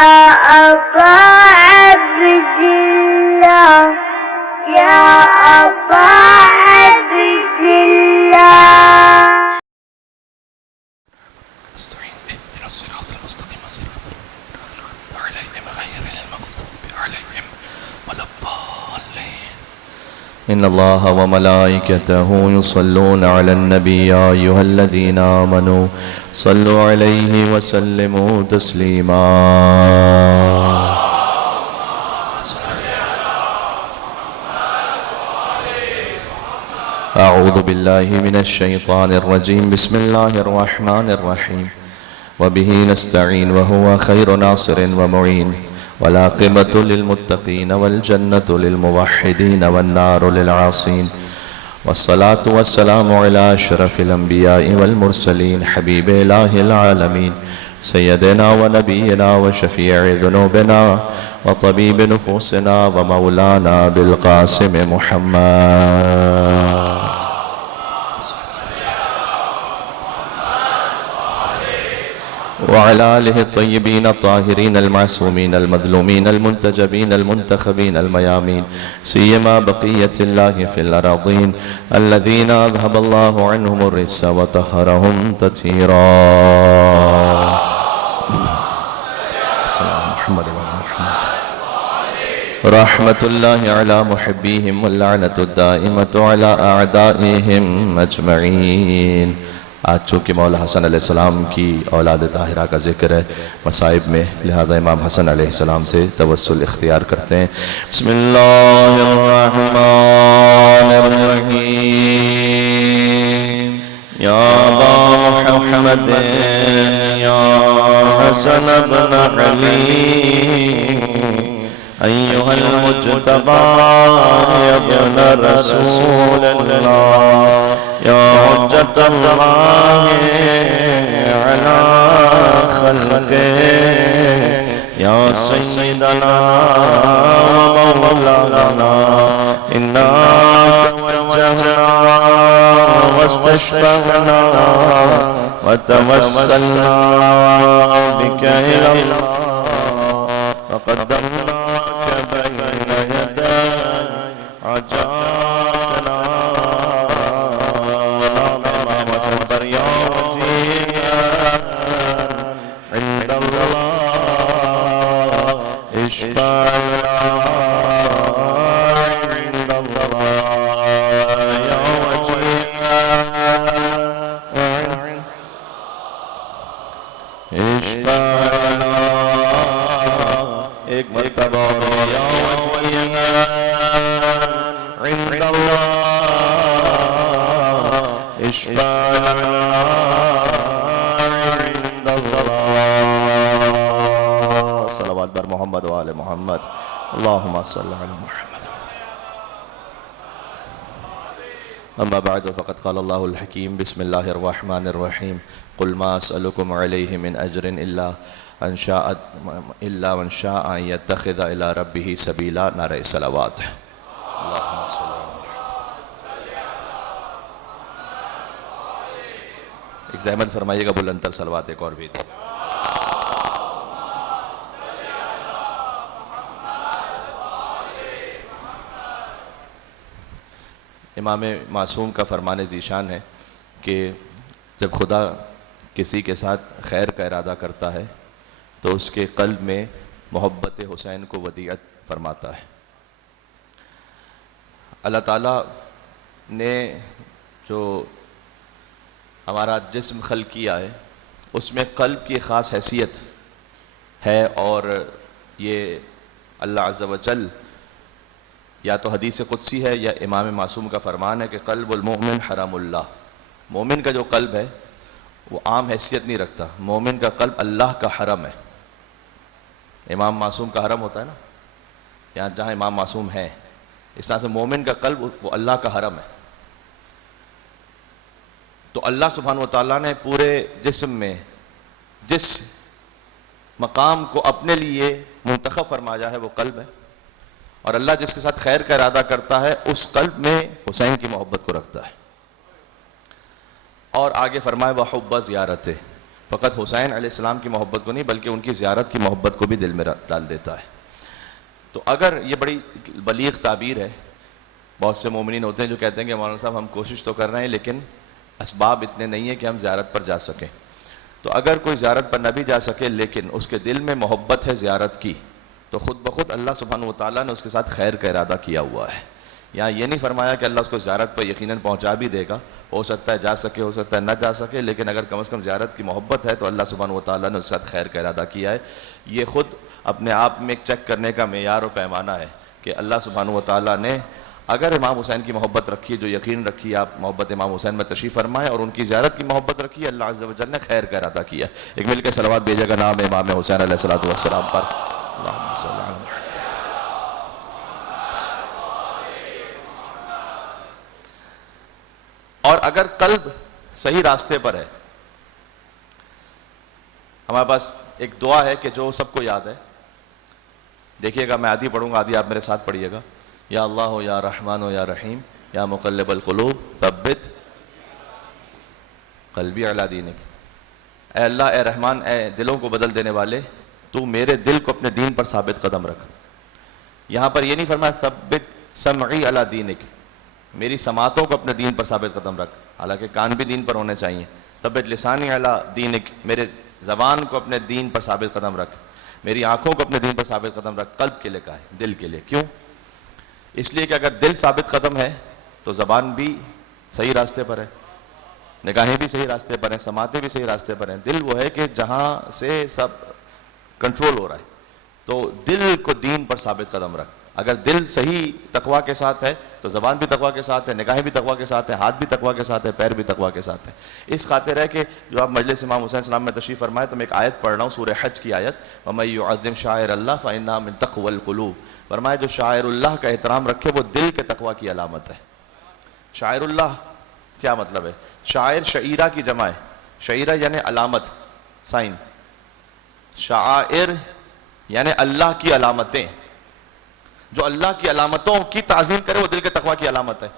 أبا عبد الله يا أبا عبد الله استعين اهدنا الصراط المستقيم صراط عليهم غير المغضوب عليهم ولا الضالين. إن الله وملائكته يصلون على النبي يا أيها الذين آمنوا صلوا عليه وسلموا تسليما. أعوذ بالله من الشيطان الرجيم. بسم الله الرحمن الرحيم. وبه نستعين وهو خير ناصر ومعين والعاقبة للمتقين والجنة للموحدين والنار للعاصين. والصلاة والسلام على أشرف الأنبياء والمرسلين حبيب إله العالمين سيدنا ونبينا وشفيع ذنوبنا وطبيب نفوسنا ومولانا بالقاسم محمد وعلى آله الطيبين الطاهرين المعصومين المظلومين المنتجبين المنتخبين الميامين سيما بقية الله في الأراضين الذين أذهب الله عنهم الرجس وطهرهم تطهيرا. محمد رحمة الله على محبيهم واللعنة الدائمة على أعدائهم أجمعين. آج چونکہ مولا حسن علیہ السلام کی اولاد طاہرہ کا ذکر ہے مصائب میں، لہذا امام حسن علیہ السلام سے توسل اختیار کرتے ہیں. بسم اللہ الرحمن الرحیم. یا ابا محمد یا حسن بن علی ایہا المجتبی ابن رسول اللہ یا حجت اللہ علی خلقہ یا سیدنا مولانا انا توجہنا واستشفعنا وتوسلنا بک الی اللہ وقدمناک بین یدی عجاتنا عند الله اشفع عند الله يا وجيه اشفع ایک مرتبہ یا وجيه عند الله اشفع محمد وآل محمد اللهم صل على محمد. اما بعد فقد قال الله الحكيم. بسم الله الرحمن الرحيم. قل ما أسألكم عليه من أجر إلا من شاء أن يتخذ إلى ربه سبيلا. نعرہ صلوات. اللهم صل على محمد. ایک زحمت فرمائیے گا بلند تر صلوات ایک اور بھی. امام معصوم کا فرمان ذیشان ہے کہ جب خدا کسی کے ساتھ خیر کا ارادہ کرتا ہے تو اس کے قلب میں محبت حسین کو ودیعت فرماتا ہے. اللہ تعالیٰ نے جو ہمارا جسم خلق کیا ہے اس میں قلب کی خاص حیثیت ہے، اور یہ اللہ عز و جل یا تو حدیث قدسی ہے یا امام معصوم کا فرمان ہے کہ قلب المؤمن حرم اللہ. مومن کا جو قلب ہے وہ عام حیثیت نہیں رکھتا، مومن کا قلب اللہ کا حرم ہے. امام معصوم کا حرم ہوتا ہے نا، یہاں جہاں امام معصوم ہے، اس طرح سے مومن کا قلب وہ اللہ کا حرم ہے. تو اللہ سبحانہ وتعالیٰ نے پورے جسم میں جس مقام کو اپنے لیے منتخب فرمایا ہے وہ قلب ہے، اور اللہ جس کے ساتھ خیر کا ارادہ کرتا ہے اس قلب میں حسین کی محبت کو رکھتا ہے. اور آگے فرمائے وحب زیارت، فقط حسین علیہ السلام کی محبت کو نہیں بلکہ ان کی زیارت کی محبت کو بھی دل میں ڈال دیتا ہے. تو اگر یہ بڑی بلیغ تعبیر ہے, بہت سے مومنین ہوتے ہیں جو کہتے ہیں کہ مولانا صاحب ہم کوشش تو کر رہے ہیں لیکن اسباب اتنے نہیں ہیں کہ ہم زیارت پر جا سکیں. تو اگر کوئی زیارت پر نہ بھی جا سکے لیکن اس کے دل میں محبت ہے زیارت کی, تو خود بخود اللہ سبحانہ و تعالیٰ نے اس کے ساتھ خیر کا ارادہ کیا ہوا ہے. یہاں یہ نہیں فرمایا کہ اللہ اس کو زیارت پر یقیناً پہنچا بھی دے گا, ہو سکتا ہے جا سکے ہو سکتا ہے نہ جا سکے, لیکن اگر کم از کم زیارت کی محبت ہے تو اللہ سبحانہ و تعالیٰ نے اس کے ساتھ خیر کا ارادہ کیا ہے. یہ خود اپنے آپ میں ایک چیک کرنے کا معیار و پیمانہ ہے کہ اللہ سبحانہ و تعالیٰ نے اگر امام حسین کی محبت رکھی, جو یقین رکھی آپ محبت امام حسین میں تشریف فرمائے, اور ان کی زیارت کی محبت رکھی, اللہ عز و جل نے خیر کا ارادہ کیا. ایک مل کے صلوات بھیجے گا نام امام حسین علیہ الصلوۃ والسلام پر. اللہم صلی اللہ علیہ وسلم. اور اگر قلب صحیح راستے پر ہے, ہمارے پاس ایک دعا ہے کہ جو سب کو یاد ہے, دیکھیے گا میں آدھی پڑھوں گا, آدھی آپ میرے ساتھ پڑھیے گا. یا اللہ یا رحمان یا رحیم یا مقلب القلوب ثبت قلبی علی دینک. اے اللہ, اے رحمان, اے دلوں کو بدل دینے والے, تو میرے دل کو اپنے دین پر ثابت قدم رکھ. یہاں پر یہ نہیں فرمایا ثبت سمعی علی دینک, میری سماعتوں کو اپنے دین پر ثابت قدم رکھ, حالانکہ کان بھی دین پر ہونے چاہیے. ثبت لسانی علی دینک, میرے زبان کو اپنے دین پر ثابت قدم رکھ, میری آنکھوں کو اپنے دین پر ثابت قدم رکھ. قلب کے لیے کہا ہے, دل کے لیے. کیوں؟ اس لیے کہ اگر دل ثابت قدم ہے تو زبان بھی صحیح راستے پر ہے, نگاہیں بھی صحیح راستے پر ہیں, سماعتیں بھی صحیح راستے پر ہیں. دل وہ ہے کہ جہاں سے سب کنٹرول ہو رہا ہے, تو دل کو دین پر ثابت قدم رکھ. اگر دل صحیح تقویٰ کے ساتھ ہے تو زبان بھی تقویٰ کے ساتھ ہے, نگاہیں بھی تقویٰ کے ساتھ ہے, ہاتھ بھی تقویٰ کے ساتھ ہے, پیر بھی تقویٰ کے ساتھ ہے. اس خاطر ہے کہ جو آپ مجلس امام حسین السلام میں تشریف فرمائے تو میں ایک آیت پڑھ رہا ہوں, سورہ حج کی آیت, وَمَن يُعَظِّمْ شَعَائِرَ اللَّهِ فَإِنَّهَا مِن تَقْوَى الْقُلُوبِ. فرمایا جو شاعر اللہ کا احترام رکھے وہ دل کے تقویٰ کی علامت ہے. شاعر اللہ کیا مطلب ہے؟ شاعر شعیرہ کی جمع ہے, شعیرہ یعنی علامت, سائن. شعائر یعنی اللہ کی علامتیں, جو اللہ کی علامتوں کی تعظیم کرے وہ دل کے تقویٰ کی علامت ہے.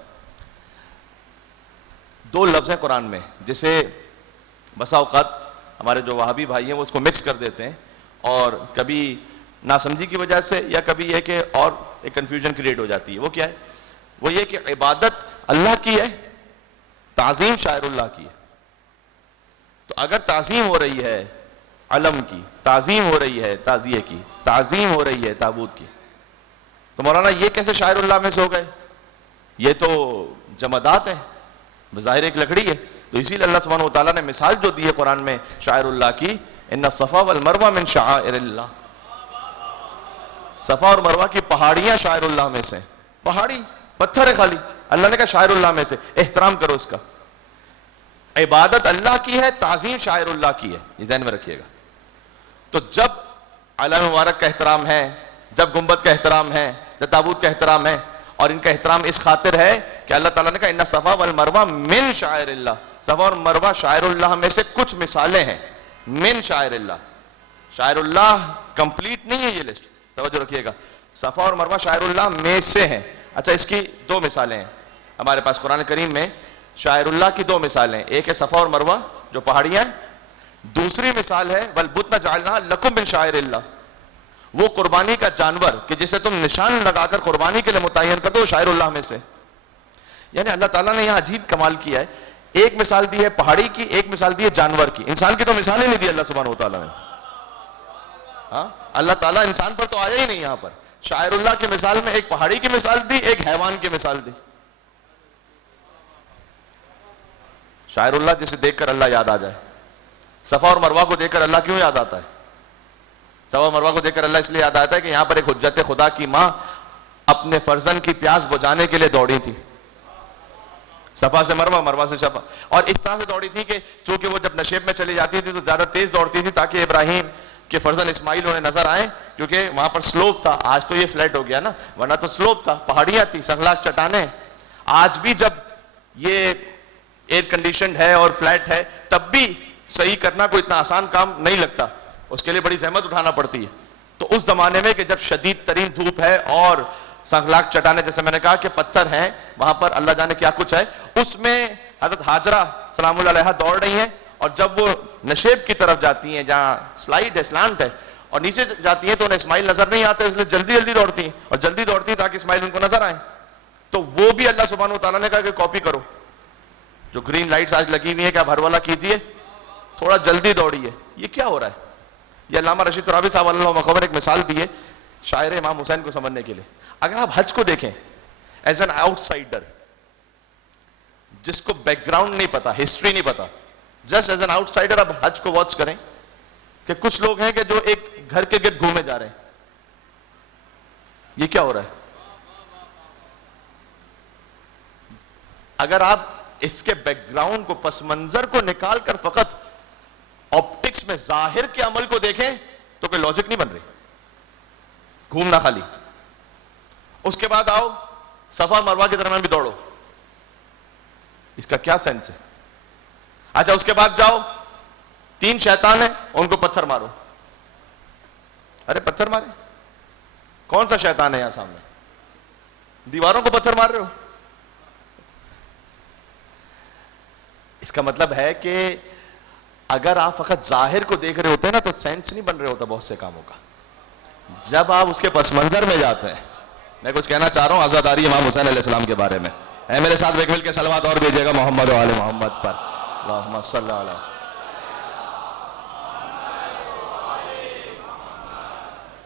دو لفظ ہیں قرآن میں جسے بسا اوقات ہمارے جو وہابی بھائی ہیں وہ اس کو مکس کر دیتے ہیں, اور کبھی ناسمجھی کی وجہ سے یا کبھی یہ کہ اور ایک کنفیوژن کریٹ ہو جاتی ہے. وہ کیا ہے؟ وہ یہ کہ عبادت اللہ کی ہے, تعظیم شاعر اللہ کی ہے. تو اگر تعظیم ہو رہی ہے علم کی, تعظیم ہو رہی ہے تعزیے کی, تعظیم ہو رہی ہے تابوت کی, تو مولانا یہ کیسے شاعر اللہ میں سے ہو گئے؟ یہ تو جمادات ہیں, بظاہر ایک لکڑی ہے. تو اسی لیے اللہ سبحانہ و تعالیٰ نے مثال جو دی ہے قرآن میں شاعر اللہ کی, ان الصفا والمروہ من شعائر اللہ. صفا اور مروہ کی پہاڑیاں شاعر اللہ میں سے, پہاڑی پتھر ہے خالی, اللہ نے کہا شاعر اللہ میں سے, احترام کرو اس کا. عبادت اللہ کی ہے, تعظیم شاعر اللہ کی ہے, یہ ذہن میں رکھیے گا. تو جب علم مبارک کا احترام ہے, جب گنبد کا احترام ہے, جب تابوت کا احترام ہے, اور ان کا احترام اس خاطر ہے کہ اللہ تعالیٰ نے کہا ان الصفا والمروہ من شعائر اللہ. صفا اور مروہ شاعر اللہ میں سے کچھ مثالیں ہیں, من شاعر اللہ. شاعر اللہ کمپلیٹ نہیں ہے یہ لسٹ, توجہ رکھیے گا. صفا اور مروہ شاعر اللہ میں سے ہیں. اچھا, اس کی دو مثالیں ہیں ہمارے پاس قرآن کریم میں. شاعر اللہ کی دو مثالیں ہیں, ایک ہے صفا اور مروہ جو پہاڑیاں ہیں, دوسری مثال ہے وَالْبُدْنَ جَعَلْنَا لَكُمْ مِنْ شَعَائِرِ اللَّهِ. وہ قربانی کا جانور کہ جسے تم نشان لگا کر قربانی کے لیے متعین کر دو, شاعر اللہ میں سے. یعنی اللہ تعالیٰ نے یہاں عجیب کمال کیا ہے, ایک مثال دی ہے پہاڑی کی, ایک مثال دی ہے جانور کی. انسان کی تو مثال ہی نہیں دی اللہ سبحانہ و تعالیٰ نے. ہاں, اللہ تعالیٰ انسان پر تو آیا ہی نہیں. یہاں پر شاعر اللہ کی مثال میں ایک پہاڑی کی مثال دی, ایک حیوان کی مثال دی. شاعر اللہ جسے دیکھ کر اللہ یاد آ جائے. صفا اور مروہ کو دیکھ کر اللہ کیوں یاد آتا ہے؟ صفا اور مروہ کو دیکھ کر اللہ اس لیے یاد آتا ہے کہ یہاں پر ایک حجت خدا کی ماں اپنے فرزند کی پیاس بجھانے کے لیے دوڑی تھی. صفا سے مروہ, مروہ سے صفا, اور اس طرح سے دوڑی تھی کہ چونکہ وہ جب نشیب میں چلی جاتی تھی تو زیادہ تیز دوڑتی تھی تاکہ ابراہیم کہ فرزند اسماعیل انہیں نظر آئیں, کیونکہ وہاں پر سلوپ تھا. آج تو یہ فلیٹ ہو گیا نا, ورنہ تو سلوپ تھا, پہاڑیاں تھی, سنگلاخ چٹانیں. آج بھی جب یہ ایئر کنڈیشنڈ ہے اور فلیٹ ہے تب بھی صحیح کرنا کوئی اتنا آسان کام نہیں لگتا, اس کے لیے بڑی زحمت اٹھانا پڑتی ہے. تو اس زمانے میں کہ جب شدید ترین دھوپ ہے اور سنگلاخ چٹانیں جیسے میں نے کہا کہ پتھر ہیں, وہاں پر اللہ جانے کیا کچھ ہے, اس میں حضرت ہاجرہ سلام اللہ علیہا دوڑ رہی ہیں, اور جب وہ نشیب کی طرف جاتی ہیں جہاں سلائڈ ہے، سلانٹ ہے، اور نیچے جاتی ہیں تو انہیں اسماعیل نظر نہیں آتے، اس لیے جلدی جلدی دوڑتی ہیں، اور جلدی دوڑتی ہیں تاکہ اسماعیل ان کو نظر آئیں. تو وہ بھی اللہ سبحانہ وتعالیٰ نے کہا کہ کاپی کرو. جو گرین لائٹس آج لگی ہوئی ہیں کہ آپ ہر والا کیجئے، تھوڑا جلدی دوڑیے. یہ کیا ہو رہا ہے؟ یہ علامہ رشید ترابی صاحب اللہ مقبر ایک مثال دیے شاعر امام حسین کو سمجھنے کے لیے. اگر آپ حج کو دیکھیں ایز این آؤٹ سائڈر، جس کو بیک گراؤنڈ نہیں پتا، ہسٹری نہیں پتا، just as an out cider آپ حج کو واچ کریں کہ کچھ لوگ ہیں کہ جو ایک گھر کے گرد گھومے جا رہے ہیں. یہ کیا ہو رہا ہے؟ اگر آپ اس کے بیک گراؤنڈ کو، پس منظر کو نکال کر فقط آپٹکس میں ظاہر کے عمل کو دیکھیں تو کوئی لاجک نہیں بن رہی. گھومنا خالی. اس کے بعد آؤ صفا مروہ کے درمیان بھی دوڑو، اس کا کیا سینس ہے؟ اچھا اس کے بعد جاؤ 3 شیطان ہیں ان کو پتھر مارو. ارے پتھر مارے؟ کون سا شیطان ہے یہاں سامنے؟ دیواروں کو پتھر مار رہے ہو. اس کا مطلب ہے کہ اگر آپ فقط ظاہر کو دیکھ رہے ہوتے ہیں نا تو سینس نہیں بن رہے ہوتا بہت سے کاموں کا. جب آپ اس کے پس منظر میں جاتے ہیں، میں کچھ کہنا چاہ رہا ہوں عزاداری امام حسین علیہ السلام کے بارے میں. اے میرے ساتھ ایک مل کے صلوات اور بھیجیے گا محمد و آل محمد پر. اللہم صلی علی.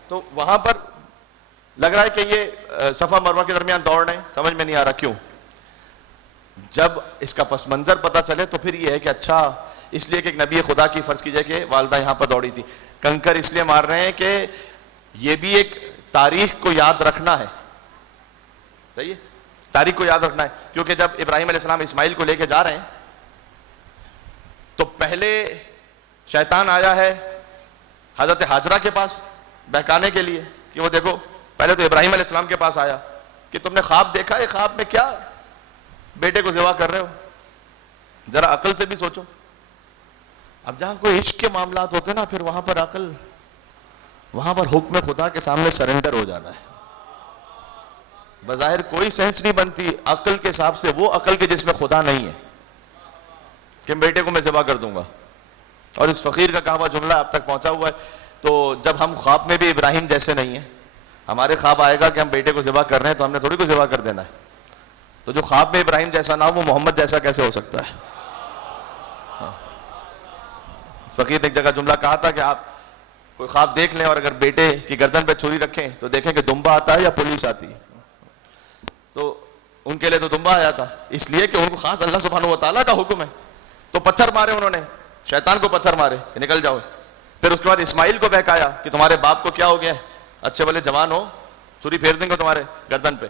تو وہاں پر لگ رہا ہے کہ یہ صفا مروہ کے درمیان دوڑ رہے ہیں، سمجھ میں نہیں آ رہا کیوں. جب اس کا پس منظر پتا چلے تو پھر یہ ہے کہ اچھا اس لیے کہ ایک نبی خدا کی فرض کیجئے کہ والدہ یہاں پر دوڑی تھی. کنکر اس لیے مار رہے ہیں کہ یہ بھی ایک تاریخ کو یاد رکھنا ہے. صحیح ہے، تاریخ کو یاد رکھنا ہے. کیونکہ جب ابراہیم علیہ السلام اسماعیل کو لے کے جا رہے ہیں تو پہلے شیطان آیا ہے حضرت حاجرہ کے پاس بہکانے کے لیے کہ وہ دیکھو. پہلے تو ابراہیم علیہ السلام کے پاس آیا کہ تم نے خواب دیکھا ہے، خواب میں کیا بیٹے کو ذبح کر رہے ہو، ذرا عقل سے بھی سوچو. اب جہاں کوئی عشق کے معاملات ہوتے ہیں نا پھر وہاں پر عقل، وہاں پر حکم خدا کے سامنے سرنڈر ہو جانا ہے. بظاہر کوئی سینس نہیں بنتی عقل کے حساب سے، وہ عقل کے جس میں خدا نہیں ہے کہ بیٹے کو میں ذبح کر دوں گا. اور اس فقیر کا کہا ہوا جملہ اب تک پہنچا ہوا ہے. تو جب ہم خواب میں بھی ابراہیم جیسے نہیں ہیں، ہمارے خواب آئے گا کہ ہم بیٹے کو ذبح کر رہے ہیں تو ہم نے تھوڑی کو ذبح کر دینا ہے. تو جو خواب میں ابراہیم جیسا نہ ہو وہ محمد جیسا کیسے ہو سکتا ہے؟ فقیر نے ایک جگہ جملہ کہا تھا کہ آپ کوئی خواب دیکھ لیں اور اگر بیٹے کی گردن پہ چھری رکھیں تو دیکھیں کہ دمبا آتا ہے یا پولیس آتی ہے. تو ان کے لیے تو دمبا آیا تھا، اس لیے کہ ان کو خاص اللہ سبحانہ و تعالیٰ کا حکم ہے. تو پتھر مارے انہوں نے، شیطان کو پتھر مارے کہ نکل جاؤ. پھر اس کے بعد اسماعیل کو بہکایا کہ تمہارے باپ کو کیا ہو گیا ہے، اچھے والے جوان ہو، چھری پھیر دیں گے تمہارے گردن پہ.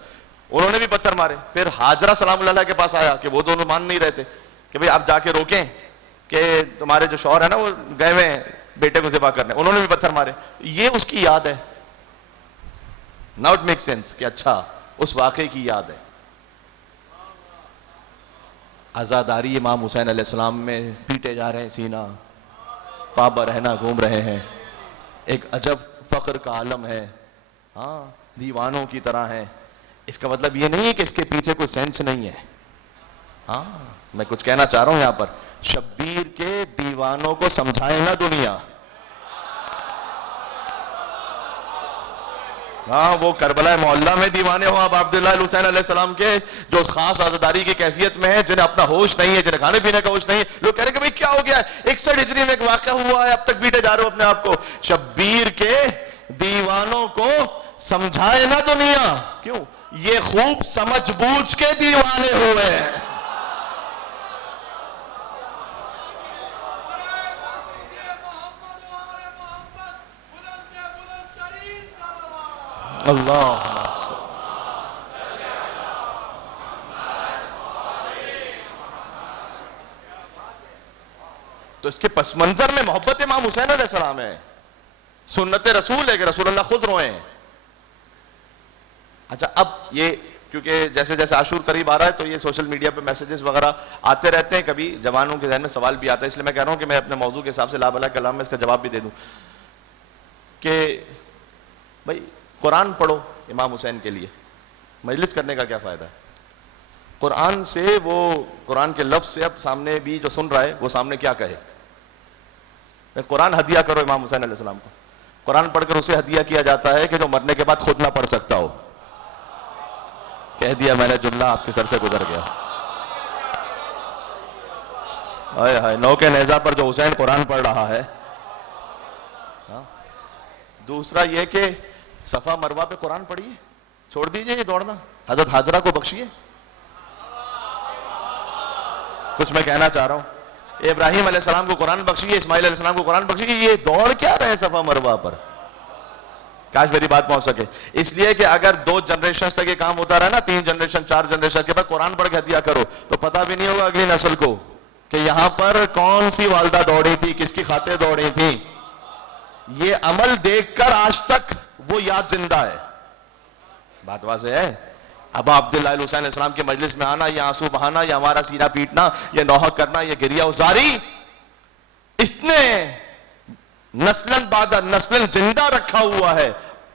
انہوں نے بھی پتھر مارے. پھر حاجرہ سلام اللہ علیہ کے پاس آیا کہ وہ دونوں مان نہیں رہتے کہ بھئی آپ جا کے روکیں کہ تمہارے جو شوہر ہے نا وہ گئے ہوئے ہیں بیٹے کو ذبح کرنے. انہوں نے بھی پتھر مارے. یہ اس کی یاد ہے. ناؤ اٹ میک سینس کہ اچھا اس واقعے کی یاد ہے. عزاداری امام حسین علیہ السلام میں پیٹے جا رہے ہیں، سینہ پابا رہنا گھوم رہے ہیں. ایک عجب فقر کا عالم ہے، ہاں دیوانوں کی طرح ہے. اس کا مطلب یہ نہیں ہے کہ اس کے پیچھے کوئی سینس نہیں ہے. ہاں میں کچھ کہنا چاہ رہا ہوں یہاں پر، شبیر کے دیوانوں کو سمجھائے نا دنیا. ہاں وہ کربلا محلہ میں دیوانے ہو آپ عبداللہ حسین علیہ السلام کے، جو اس خاص عزاداری کی کیفیت میں ہے، جنہیں اپنا ہوش نہیں ہے، جنہیں کھانے پینے کا ہوش نہیں ہے. لوگ کہہ رہے کہ بھئی کیا ہو گیا ہے، 61 ہجری میں ایک واقعہ ہوا ہے، اب تک بیٹے جا رہے ہو اپنے آپ کو. شبیر کے دیوانوں کو سمجھائے نا دنیا. کیوں؟ یہ خوب سمجھ بوجھ کے دیوانے ہوئے ہیں. اللہ تو اس کے پس منظر میں محبت امام حسین علیہ السلام ہے، سنت رسول ہے کہ رسول اللہ خود روئے ہیں. اچھا اب یہ کیونکہ جیسے جیسے عاشور قریب آ رہا ہے تو یہ سوشل میڈیا پہ میسیجز وغیرہ آتے رہتے ہیں، کبھی جوانوں کے ذہن میں سوال بھی آتا ہے. اس لیے میں کہہ رہا ہوں کہ میں اپنے موضوع کے حساب سے لا بلا کلام میں اس کا جواب بھی دے دوں کہ بھائی قرآن پڑھو امام حسین کے لیے، مجلس کرنے کا کیا فائدہ ہے؟ قرآن سے وہ قرآن کے لفظ سے اب سامنے بھی جو سن رہا ہے وہ سامنے کیا کہے. قرآن ہدیہ کرو امام حسین علیہ السلام کو. قرآن پڑھ کر اسے ہدیہ کیا جاتا ہے کہ جو مرنے کے بعد خود نہ پڑھ سکتا ہو. کہہ دیا میں نے جملہ, آپ کے سر سے گزر گیا. ہائے ہائے, نو کے نیزہ پر جو حسین قرآن پڑھ رہا ہے. دوسرا یہ کہ صفا مروہ پہ قرآن پڑھیے, چھوڑ دیجئے یہ دوڑنا. حضرت حاجرہ کو بخشیے. کچھ میں کہنا چاہ رہا ہوں, ابراہیم علیہ السلام کو قرآن بخشیے, اسماعیل علیہ السلام کو قرآن بخشیے, یہ دوڑ کیا رہے صفا مروہ پر. کاش میری بات پہنچ سکے. اس لیے کہ اگر 2 جنریشن تک یہ کام ہوتا رہا نا, 3 جنریشن 4 جنریشن کے بعد قرآن پڑھ کے ہدیہ کرو, تو پتہ بھی نہیں ہوگا اگلی نسل کو کہ یہاں پر کون سی والدہ دوڑی تھی, کس کی خاطر دوڑی تھی. یہ عمل دیکھ کر آج تک وہ یاد زندہ ہے. بات واضح ہے. ابا عبداللہ حسین علیہ السلام کے مجلس میں آنا, یہ آنسو بہانا, یہ ہمارا سینہ پیٹنا, یہ نوحہ کرنا, یہ گریہ ازاری, اس نے نسلن بعد نسلن زندہ رکھا ہوا ہے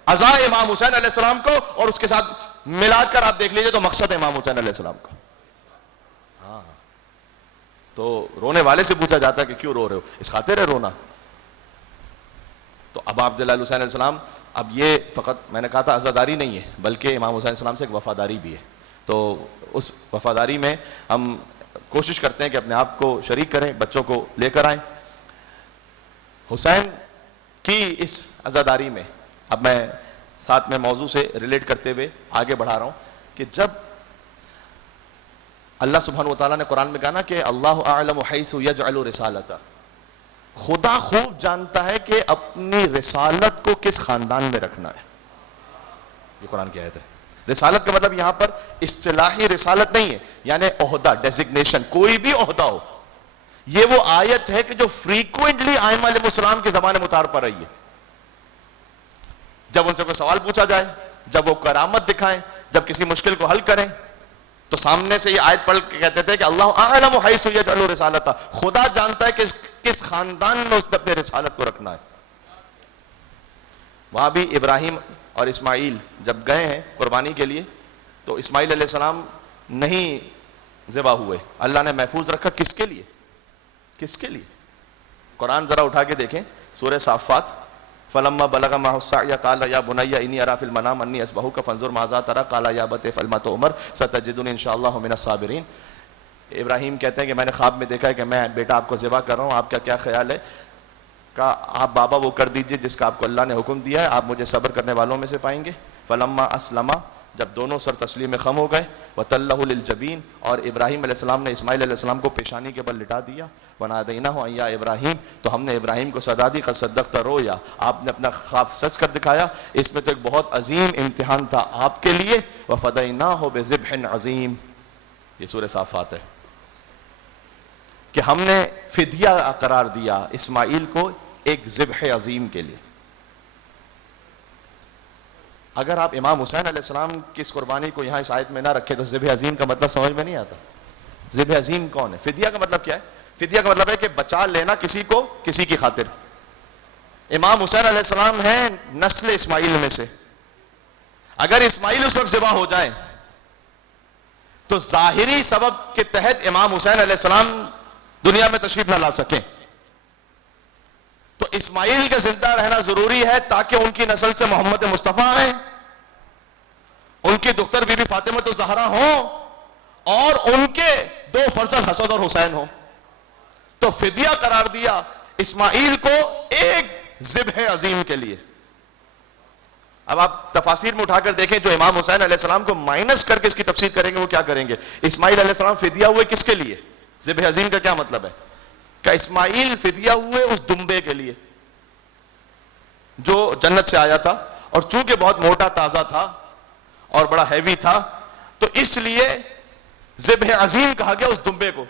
عزا امام حسین علیہ السلام کو, اور اس کے ساتھ ملا کر آپ دیکھ لیجئے تو مقصد امام حسین علیہ السلام کا. تو رونے والے سے پوچھا جاتا ہے کہ کیوں رو رہے ہو, اس خاطر ہے رونا. تو ابا عبداللہ حسین علیہ السلام, اب یہ فقط میں نے کہا تھا عزاداری نہیں ہے, بلکہ امام حسین علیہ السلام سے ایک وفاداری بھی ہے. تو اس وفاداری میں ہم کوشش کرتے ہیں کہ اپنے آپ کو شریک کریں, بچوں کو لے کر آئیں. حسین کی اس عزاداری میں اب میں ساتھ میں موضوع سے ریلیٹ کرتے ہوئے آگے بڑھا رہا ہوں کہ جب اللہ سبحانہ وتعالیٰ نے قرآن میں کہا نا کہ اللہ اعلم حیث یجعل رسالتہ, خدا خوب جانتا ہے کہ اپنی رسالت کو کس خاندان میں رکھنا ہے. یہ قرآن کی آیت ہے. رسالت کا مطلب یہاں پر اصطلاحی رسالت نہیں ہے, یعنی عہدہ, ڈیزگنیشن, کوئی بھی عہدہ ہو. یہ وہ آیت ہے کہ جو فریکوینٹلی ائمہ علیہ السلام کے زمانے میں اتار پڑ رہی ہے. جب ان سے کوئی سوال پوچھا جائے, جب وہ کرامت دکھائیں, جب کسی مشکل کو حل کریں, تو سامنے سے یہ آیت پڑھ کے کہتے تھے کہ اللہ اعلم حیث یجعل رسالتہ, خدا جانتا ہے کہ کس خاندان میں اس نے اپنے رسالت کو رکھنا ہے. وہاں بھی ابراہیم اور اسماعیل جب گئے ہیں قربانی کے لیے, تو اسماعیل علیہ السلام نہیں ذبح ہوئے, اللہ نے محفوظ رکھا. کس کے لیے, کس کے لیے؟ قرآن ذرا اٹھا کے دیکھیں, سورہ صافات, فلما بلغ معه السعي قال يا بني اني ارى في المنام اني اذبحك فانظر ماذا ترى قال يا ابت افعل ما تؤمر ستجدني ان شاء الله من الصابرين. ابراہیم کہتے ہیں کہ میں نے خواب میں دیکھا ہے کہ میں بیٹا آپ کو ذبح کر رہا ہوں, آپ کا کیا خیال ہے؟ کہا آپ بابا وہ کر دیجئے جس کا آپ کو اللہ نے حکم دیا ہے, آپ مجھے صبر کرنے والوں میں سے پائیں گے. فلما اسلما, جب دونوں سر تسلیم میں خم ہو گئے, وتلہ للجبین, اور ابراہیم علیہ السلام نے اسماعیل علیہ السلام کو پیشانی کے بل لٹا دیا. ونادیناہ ان یا ابراہیم, تو ہم نے ابراہیم کو صدا دی, قد صدقت رؤیا, آپ نے اپنا خواب سچ کر دکھایا. اس میں تو ایک بہت عظیم امتحان تھا آپ کے لیے. وفدیناہ بذبح عظیم, یہ سورہ صافات ہے کہ ہم نے فدیہ قرار دیا اسماعیل کو ایک ذبح عظیم کے لیے. اگر آپ امام حسین علیہ السلام کی اس قربانی کو یہاں اس آیت میں نہ رکھے تو ذبح عظیم کا مطلب سمجھ میں نہیں آتا. ذبح عظیم کون ہے؟ فدیہ کا مطلب کیا ہے؟ فدیہ کا مطلب ہے کہ بچا لینا کسی کو کسی کی خاطر. امام حسین علیہ السلام ہیں نسل اسماعیل میں سے. اگر اسماعیل اس وقت ذبح ہو جائیں تو ظاہری سبب کے تحت امام حسین علیہ السلام دنیا میں تشریف نہ لا سکیں. تو اسماعیل کا زندہ رہنا ضروری ہے تاکہ ان کی نسل سے محمد مصطفیٰ آئیں, ان کی دختر بی بی فاطمہ الزہرا ہوں, اور ان کے 2 فرزند حسن اور حسین ہوں. تو فدیہ قرار دیا اسماعیل کو ایک ذبح عظیم کے لیے. اب آپ تفاسیر میں اٹھا کر دیکھیں, جو امام حسین علیہ السلام کو مائنس کر کے اس کی تفسیر کریں گے وہ کیا کریں گے؟ اسماعیل علیہ السلام فدیہ ہوئے کس کے لیے؟ ذبح عظیم کا کیا مطلب ہے؟ کہ اسماعیل فدیہ ہوئے اس دمبے کے لیے جو جنت سے آیا تھا, اور چونکہ بہت موٹا تازہ تھا اور بڑا ہیوی تھا, تو اس لیے ذبح عظیم کہا گیا اس دمبے کو.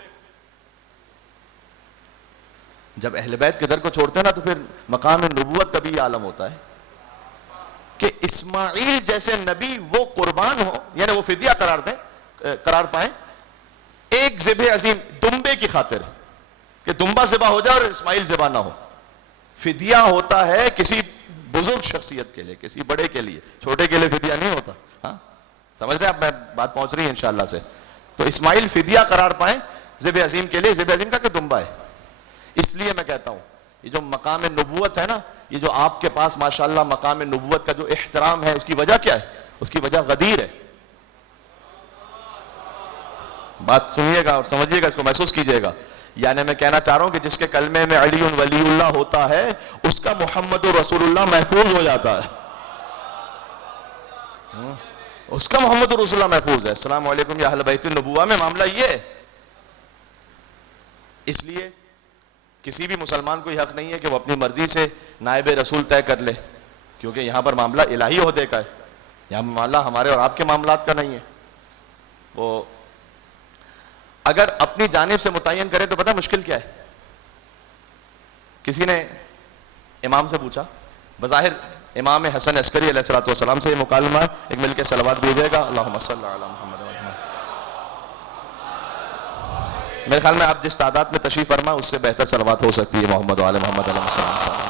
جب اہل بیت کے در کو چھوڑتے ہیں نا تو پھر مقام نبوت کا بھی یہ عالم ہوتا ہے کہ اسماعیل جیسے نبی وہ قربان ہو, یعنی وہ فدیہ قرار پائیں ایک ذبح عظیم دمبے کی خاطر, کہ دمبا ذبح ہو جائے اور اسماعیل ذبح نہ ہو. فدیہ ہوتا ہے کسی بزرگ شخصیت کے لیے, کسی بڑے کے لیے, چھوٹے کے لیے فدیہ نہیں ہوتا. ہاں سمجھ رہے ہیں, اب میں بات پہنچ رہی ہے انشاءاللہ سے. تو اسماعیل فدیہ قرار پائیں ذبح عظیم کے لیے. ذبح عظیم کا کہ دمبا ہے. اس لیے میں کہتا ہوں یہ جو مقام نبوت ہے نا، یہ جو آپ کے پاس ماشاءاللہ مقام نبوت کا جو احترام ہے، اس کی وجہ کیا ہے؟ اس کی وجہ غدیر ہے. بات سنیے گا اور سمجھیے گا، اس کو محسوس کیجئے گا. یعنی میں کہنا چاہ رہا ہوں کہ جس کے کلمے میں علی ولی اللہ ہوتا ہے، اس کا محمد رسول اللہ محفوظ ہو جاتا ہے. اس کا محمد رسول اللہ محفوظ ہے. السلام علیکم یا اہل بیت النبوہ میں معاملہ یہ ہے. اس لیے کسی بھی مسلمان کو یہ حق نہیں ہے کہ وہ اپنی مرضی سے نائب رسول طے کر لے، کیونکہ یہاں پر معاملہ الہی عہدے کا ہے. یہاں معاملہ ہمارے اور آپ کے معاملات کا نہیں ہے. وہ اگر اپنی جانب سے متعین کرے تو پتہ مشکل کیا ہے؟ کسی نے امام سے پوچھا، بظاہر امام حسن عسکری علیہ الصلوۃ والسلام سے یہ مکالمہ ہے، ایک مل کے صلوات بھیجے گا. اللہم صلی علی محمد. میرے خیال میں آپ جس تعداد میں تشریف فرما اس سے بہتر صلوات ہو سکتی ہے محمد و آل محمد علیہ السلام.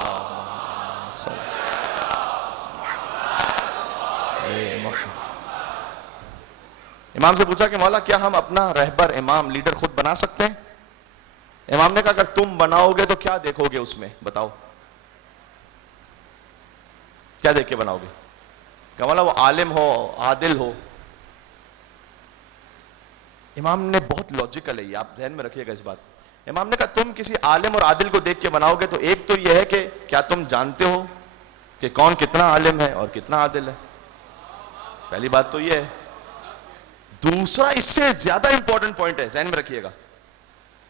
امام سے پوچھا کہ مولا کیا ہم اپنا رہبر امام لیڈر خود بنا سکتے ہیں؟ امام نے کہا اگر تم بناؤ گے تو کیا دیکھو گے اس میں؟ بتاؤ کیا دیکھ کے بناؤ گے؟ کہ مولا وہ عالم ہو، عادل ہو. امام نے بہت لاجیکل ہے یہ، آپ ذہن میں رکھیے گا اس بات. امام نے کہا تم کسی عالم اور عادل کو دیکھ کے بناؤ گے تو ایک تو یہ ہے کہ کیا تم جانتے ہو کہ کون کتنا عالم ہے اور کتنا عادل ہے؟ پہلی بات تو یہ ہے. دوسرا اس سے زیادہ امپورٹنٹ پوائنٹ ہے، ذہن میں رکھیے گا،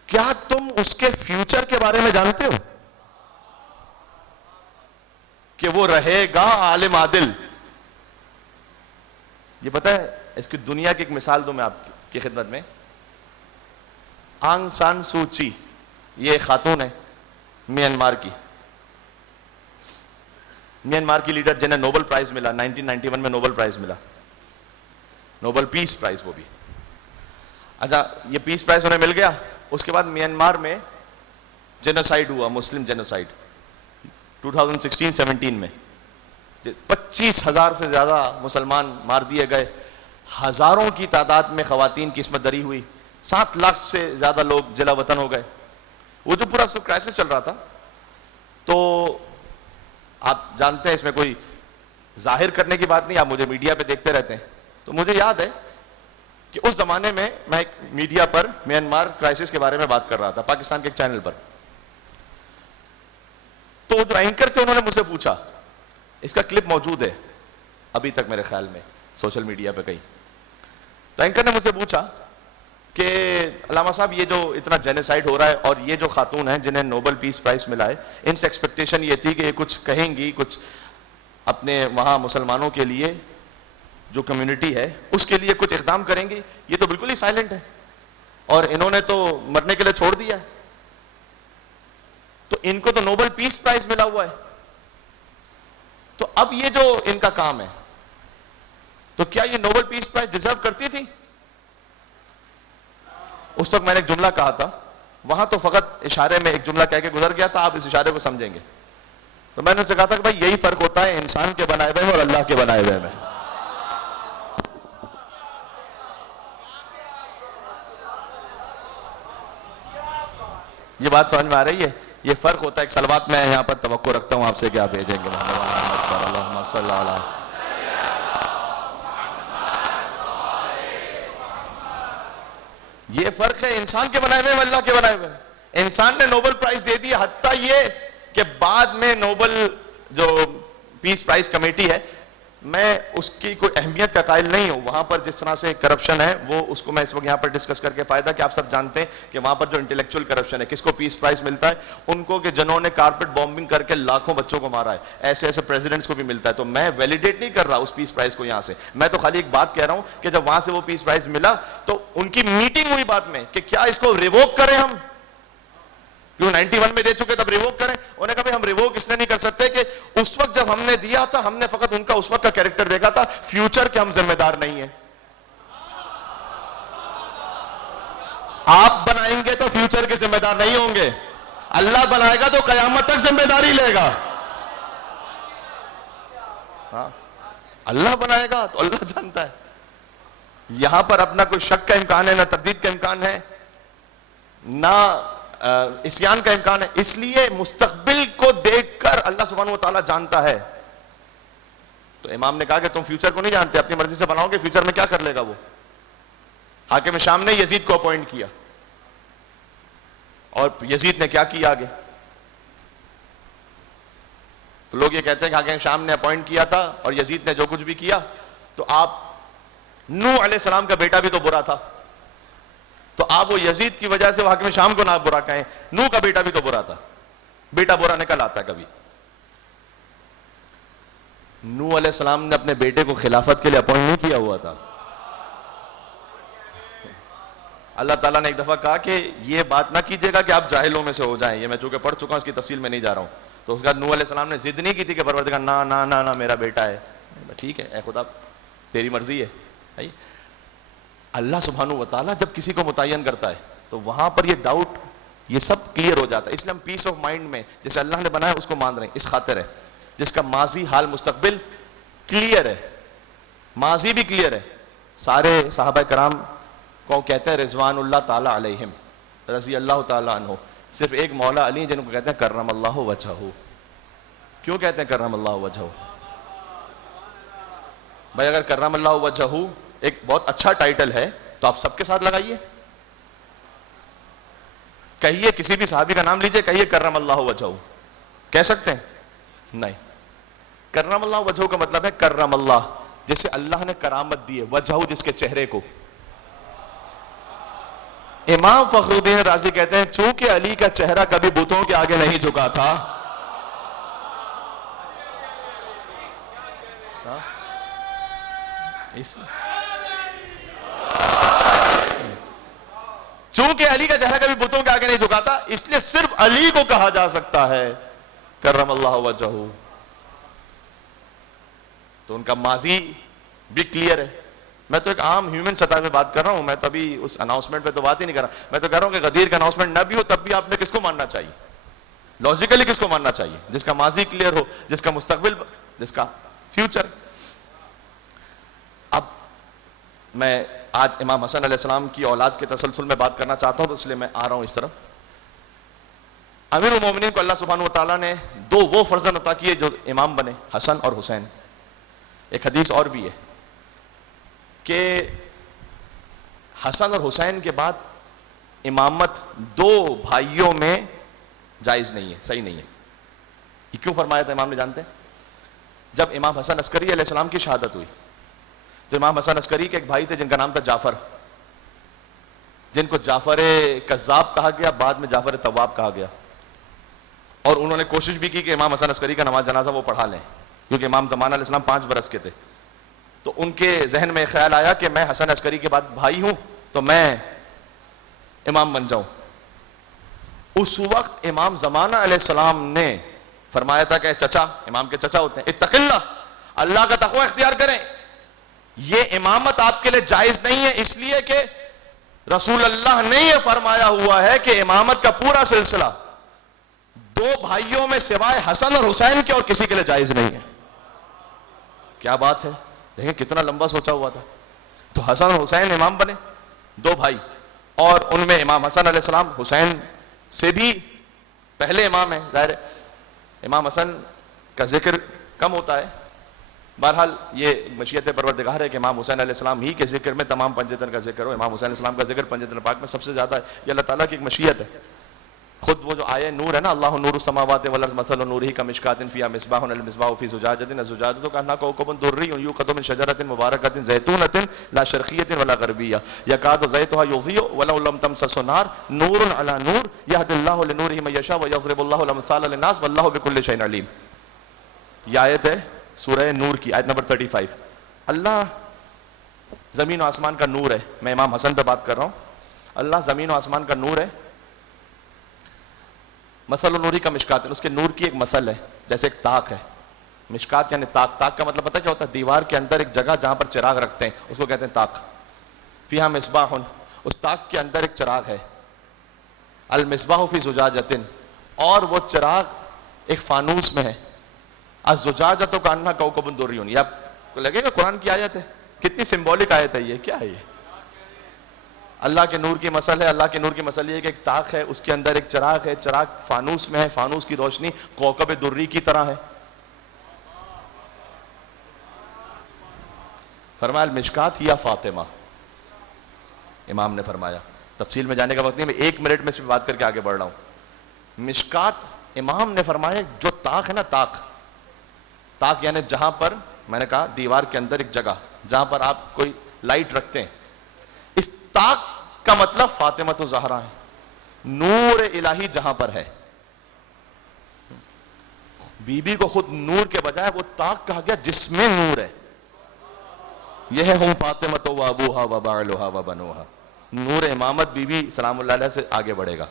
کیا تم اس کے فیوچر کے بارے میں جانتے ہو کہ وہ رہے گا عالم عادل؟ یہ پتہ ہے اس کی دنیا کی ایک مثال دوں میں آپ کی خدمت میں. آنگ سان سو چی یہ ایک خاتون ہے میانمار کی. میانمار کی لیڈر جنہیں نوبل پرائز ملا 1991 میں، نوبل پرائز ملا، نوبل پیس پرائز. وہ بھی اچھا یہ پیس پرائز انہیں مل گیا. اس کے بعد میانمار میں جینوسائیڈ ہوا، مسلم جینوسائیڈ 2016-17 میں. 25,000 سے زیادہ مسلمان مار دیے گئے، ہزاروں کی تعداد میں خواتین کی عصمت دری ہوئی، 7 لاکھ سے زیادہ لوگ جلا وطن ہو گئے. وہ جو پورا سب کرائسس چل رہا تھا، تو آپ جانتے ہیں اس میں کوئی ظاہر کرنے کی بات نہیں، آپ مجھے میڈیا پہ دیکھتے رہتے ہیں. تو مجھے یاد ہے کہ اس زمانے میں میں ایک میڈیا پر میانمار کرائسس کے بارے میں بات کر رہا تھا، پاکستان کے ایک چینل پر. تو جو اینکر تھے انہوں نے مجھ سے پوچھا، اس کا کلپ موجود ہے ابھی تک میرے خیال میں سوشل میڈیا پہ کہیں. تو اینکر نے مجھ سے پوچھا کہ علامہ صاحب یہ جو اتنا جینوسائیڈ ہو رہا ہے اور یہ جو خاتون ہیں جنہیں نوبل پیس پرائز ملا ہے، ان سے ایکسپیکٹیشن یہ تھی کہ یہ کچھ کہیں گی، کچھ اپنے وہاں مسلمانوں کے لیے جو کمیونٹی ہے اس کے لیے کچھ اقدام کریں گی. یہ تو بالکل ہی سائلنٹ ہے اور انہوں نے تو مرنے کے لیے چھوڑ دیا ہے. تو ان کو تو نوبل پیس پرائز ملا ہوا ہے. تو اب یہ جو ان کا کام ہے، تو کیا یہ نوبل پیس پرائز ڈیزرو کرتی تھی؟ اس وقت میں نے ایک جملہ کہا تھا، وہاں تو فقط اشارے میں ایک جملہ کہہ کے گزر گیا تھا، آپ اس اشارے کو سمجھیں گے. تو میں نے اسے کہا تھا کہ بھائی یہی فرق ہوتا ہے انسان کے بنائے ہوئے اور اللہ کے بنائے ہوئے میں. یہ بات سمجھ میں آ رہی ہے؟ یہ فرق ہوتا ہے. ایک صلوات میں یہاں پر توقع رکھتا ہوں آپ سے کہ آپ بھیجیں گے. اللہم صلی علی. یہ فرق ہے انسان کے بنائے ہوئے اللہ کے بنائے ہوئے. انسان نے نوبل پرائز دے دیا، حتیٰ یہ کہ بعد میں نوبل جو پیس پرائز کمیٹی ہے، میں اس کی کوئی اہمیت کا قائل نہیں ہوں. وہاں پر جس طرح سے کرپشن ہے وہ اس کو میں اس وقت یہاں پر ڈسکس کر کے فائدہ کہ آپ سب جانتے ہیں کہ وہاں پر جو انٹلیکچوئل کرپشن ہے، کس کو پیس پرائز ملتا ہے؟ ان کو کہ جنہوں نے کارپیٹ بامبنگ کر کے لاکھوں بچوں کو مارا ہے. ایسے ایسے پریزیڈنٹس کو بھی ملتا ہے. تو میں ویلیڈیٹ نہیں کر رہا اس پیس پرائز کو یہاں سے، میں تو خالی ایک بات کہہ رہا ہوں کہ جب وہاں سے وہ پیس پرائز ملا تو ان کی میٹنگ ہوئی بعد میں کہ کیا اس کو ریووک کریں ہم، کیوں 91 میں دے چکے تب ریووک کریں. انہوں نے کہا بھائی ہم ریووک اس لیے نہیں کر سکتے کہ اس وقت جب ہم نے دیا تھا ہم نے فقط ان کا اس وقت کا کیریکٹر دیکھا تھا، فیوچر کے ہم ذمہ دار نہیں ہیں. آپ بنائیں گے تو فیوچر کے ذمہ دار نہیں ہوں گے، اللہ بنائے گا تو قیامت تک ذمہ داری لے گا. ہاں اللہ بنائے گا تو اللہ جانتا ہے. یہاں پر اپنا کوئی شک کا امکان ہے، نہ تردید کا امکان ہے، نہ عصیان کا امکان ہے. اس لیے مستقبل دیکھ کر اللہ سبحانہ و تعالیٰ جانتا ہے. تو امام نے کہا کہ تم فیوچر کو نہیں جانتے, اپنی مرضی سے بناؤ گے, فیوچر میں کیا کر لے گا وہ. حاکم شام نے یزید کو اپوائنٹ کیا, اور یزید نے کیا کیا آگے. تو لوگ یہ کہتے ہیں کہ حاکم شام نے اپوائنٹ کیا تھا اور یزید نے جو کچھ بھی کیا, تو آپ نوح علیہ السلام کا بیٹا بھی تو برا تھا, تو آپ وہ یزید کی وجہ سے وہ حاکم شام کو نہ برا کہیں, نوح کا بیٹا بھی تو برا تھا. بیٹا برا نکل آتا کبھی. نوح علیہ السلام نے اپنے بیٹے کو خلافت کے لیے اپوائنٹ نہیں کیا ہوا تھا. اللہ تعالیٰ نے ایک دفعہ کہا کہ یہ بات نہ کیجیے گا کہ آپ جاہلوں میں سے ہو جائیں, یہ میں چونکہ پڑھ چکا ہوں, اس کی تفصیل میں نہیں جا رہا ہوں. تو اس کے بعد نوح علیہ السلام نے ضد نہیں کی تھی کہ پروردگار نا نا نا نا میرا بیٹا ہے. ٹھیک ہے اے خدا تیری مرضی ہے. اللہ سبحانہ و تعالیٰ جب کسی کو متعین کرتا ہے تو وہاں پر یہ ڈاؤٹ یہ سب کلیئر ہو جاتا ہے. اس لیے ہم پیس آف مائنڈ میں جسے اللہ نے بنایا اس کو مان رہے ہیں, اس خاطر ہے جس کا ماضی حال مستقبل کلیئر ہے, ماضی بھی کلیئر ہے. سارے صحابہ کرام کو کہتے ہیں رضوان اللہ تعالیٰ علیہم, رضی اللہ تعالیٰ عنہ. صرف ایک مولا علی جن کو کہتے ہیں کرم اللہ وجہہ. کیوں کہتے ہیں کرم اللہ وجہہ؟ بھائی اگر کرم اللہ وجہہ ایک بہت اچھا ٹائٹل ہے تو آپ سب کے ساتھ لگائیے, کہیے کسی بھی صحابی کا نام لیجئے, کہیے کرم اللہ وجہہ, کہہ سکتے ہیں؟ نہیں. کرم اللہ وجہہ کا مطلب ہے کرم اللہ, جسے اللہ نے کرامت دی ہے, وجہہ جس کے چہرے کو. امام فخر الدین رازی کہتے ہیں چونکہ علی کا چہرہ کبھی بتوں کے آگے نہیں جھکا تھا, چونکہ علی کا چہرہ کبھی بتوں کے آگے نہیں جھکا تھا, اس لیے صرف علی کو کہا جا سکتا ہے کرم اللہ وجہہ. تو ان کا ماضی بھی کلیئر ہے. میں تو ایک عام ہیومن سطح پہ بات کر رہا ہوں, میں تو ابھی اس اناؤنسمنٹ پہ تو بات ہی نہیں کر رہا. میں تو کہہ رہا ہوں کہ غدیر کا اناؤنسمنٹ نہ بھی ہو تب بھی آپ نے کس کو ماننا چاہیے, لاجیکلی کس کو ماننا چاہیے؟ جس کا ماضی کلیئر ہو, جس کا مستقبل, جس کا فیوچر. اب میں آج امام حسن علیہ السلام کی اولاد کے تسلسل میں بات کرنا چاہتا ہوں, تو اس لیے میں آ رہا ہوں اس طرف. امیر المومنین کو اللہ سبحانہ و تعالیٰ نے دو وہ فرزند عطا کیے جو امام بنے, حسن اور حسین. ایک حدیث اور بھی ہے کہ حسن اور حسین کے بعد امامت دو بھائیوں میں جائز نہیں ہے, صحیح نہیں ہے. یہ کیوں فرمایا تھا امام نے جانتے ہیں؟ جب امام حسن عسکری علیہ السلام کی شہادت ہوئی تو امام حسن عسکری کے ایک بھائی تھے جن کا نام تھا جعفر, جن کو جعفر کذاب کہا گیا, بعد میں جعفر تواب کہا گیا. اور انہوں نے کوشش بھی کی کہ امام حسن عسکری کا نماز جنازہ وہ پڑھا لیں, کیونکہ امام زمان علیہ السلام 5 برس کے تھے. تو ان کے ذہن میں خیال آیا کہ میں حسن عسکری کے بعد بھائی ہوں تو میں امام بن جاؤں. اس وقت امام زمانہ علیہ السلام نے فرمایا تھا کہ چچا, امام کے چچا ہوتے ہیں, اتق اللہ, اللہ کا تقوی اختیار کریں. یہ امامت آپ کے لیے جائز نہیں ہے, اس لیے کہ رسول اللہ نے یہ فرمایا ہوا ہے کہ امامت کا پورا سلسلہ دو بھائیوں میں سوائے حسن اور حسین کے اور کسی کے لیے جائز نہیں ہے. کیا بات ہے, دیکھیں کتنا لمبا سوچا ہوا تھا. تو حسن اور حسین امام بنے, دو بھائی, اور ان میں امام حسن علیہ السلام حسین سے بھی پہلے امام ہیں. ظاہر ہے امام حسن کا ذکر کم ہوتا ہے, بہرحال یہ مشیت پروردگار ہے کہ امام حسین علیہ السلام ہی کے ذکر میں تمام پنجتن کا ذکر ہو. امام حسین علیہ السلام کا ذکر پنجتن پاک میں سب سے زیادہ ہے. یہ اللہ تعالیٰ کی ایک مشیت ہے. خود وہ جو آیہ نور ہے نا, اللہ نور السماوات والارض مثل نورہ کمشکاۃ فیہا مصباح المصباح فی زجاجۃ الزجاجۃ کأنہا کوکب درری یوقد من شجرۃ مبارکۃ زیتونۃ لا شرقیۃ ولا غربیہ یکاد زیتها یضیء ولو لم تمسسہ نار نور علی نور یہدی اللہ لنورہ من یشاء ویضرب اللہ الامثال للناس واللہ بکل شیء علیم. یہ آیت ہے سورہ نور کی, آیت نمبر 35. اللہ زمین و آسمان کا نور ہے. میں امام حسن پہ بات کر رہا ہوں. اللہ زمین و آسمان کا نور ہے. مثل نوری کا مشکات, اس کے نور کی ایک مثل ہے جیسے ایک طاق ہے. مشکات یعنی طاق. طاق کا مطلب پتہ کیا ہوتا ہے؟ دیوار کے اندر ایک جگہ جہاں پر چراغ رکھتے ہیں اس کو کہتے ہیں طاق. فیہا مصباح, اس طاق کے اندر ایک چراغ ہے. المصباح فی زجاجۃ, اور وہ چراغ ایک فانوس میں ہے. الزجاجۃ کأنہا کوکب درری. یہ آپ کو لگے گا قرآن کی آیت ہے, کتنی سمبولک آیت ہے یہ, کیا ہے یہ؟ اللہ کے نور کی مثل ہے، اللہ کے نور کی مثل یہ ہے کہ ایک طاق ہے، اس کے اندر ایک چراغ ہے، چراغ فانوس میں ہے، فانوس کی روشنی کوكب دری کی طرح ہے. فرمایا المشکات یا فاطمہ، امام نے فرمایا. تفصیل میں جانے کا وقت نہیں، میں 1 منٹ میں اس پہ بات کر کے آگے بڑھ رہا ہوں. مشکات، امام نے فرمایا جو طاق ہے نا، طاق یعنی جہاں پر میں نے کہا دیوار کے اندر ایک جگہ جہاں پر آپ کوئی لائٹ رکھتے ہیں، اس طاق کا مطلب فاطمہ الزہرا ہے. نور الہی جہاں پر ہے، بی بی کو خود نور کے بجائے وہ طاق کہا گیا جس میں نور ہے. یہ ہے ہم فاطمہ و ابوہا و بعلہا و بنوہا. نور امامت بی بی سلام اللہ علیہ سے آگے بڑھے گا.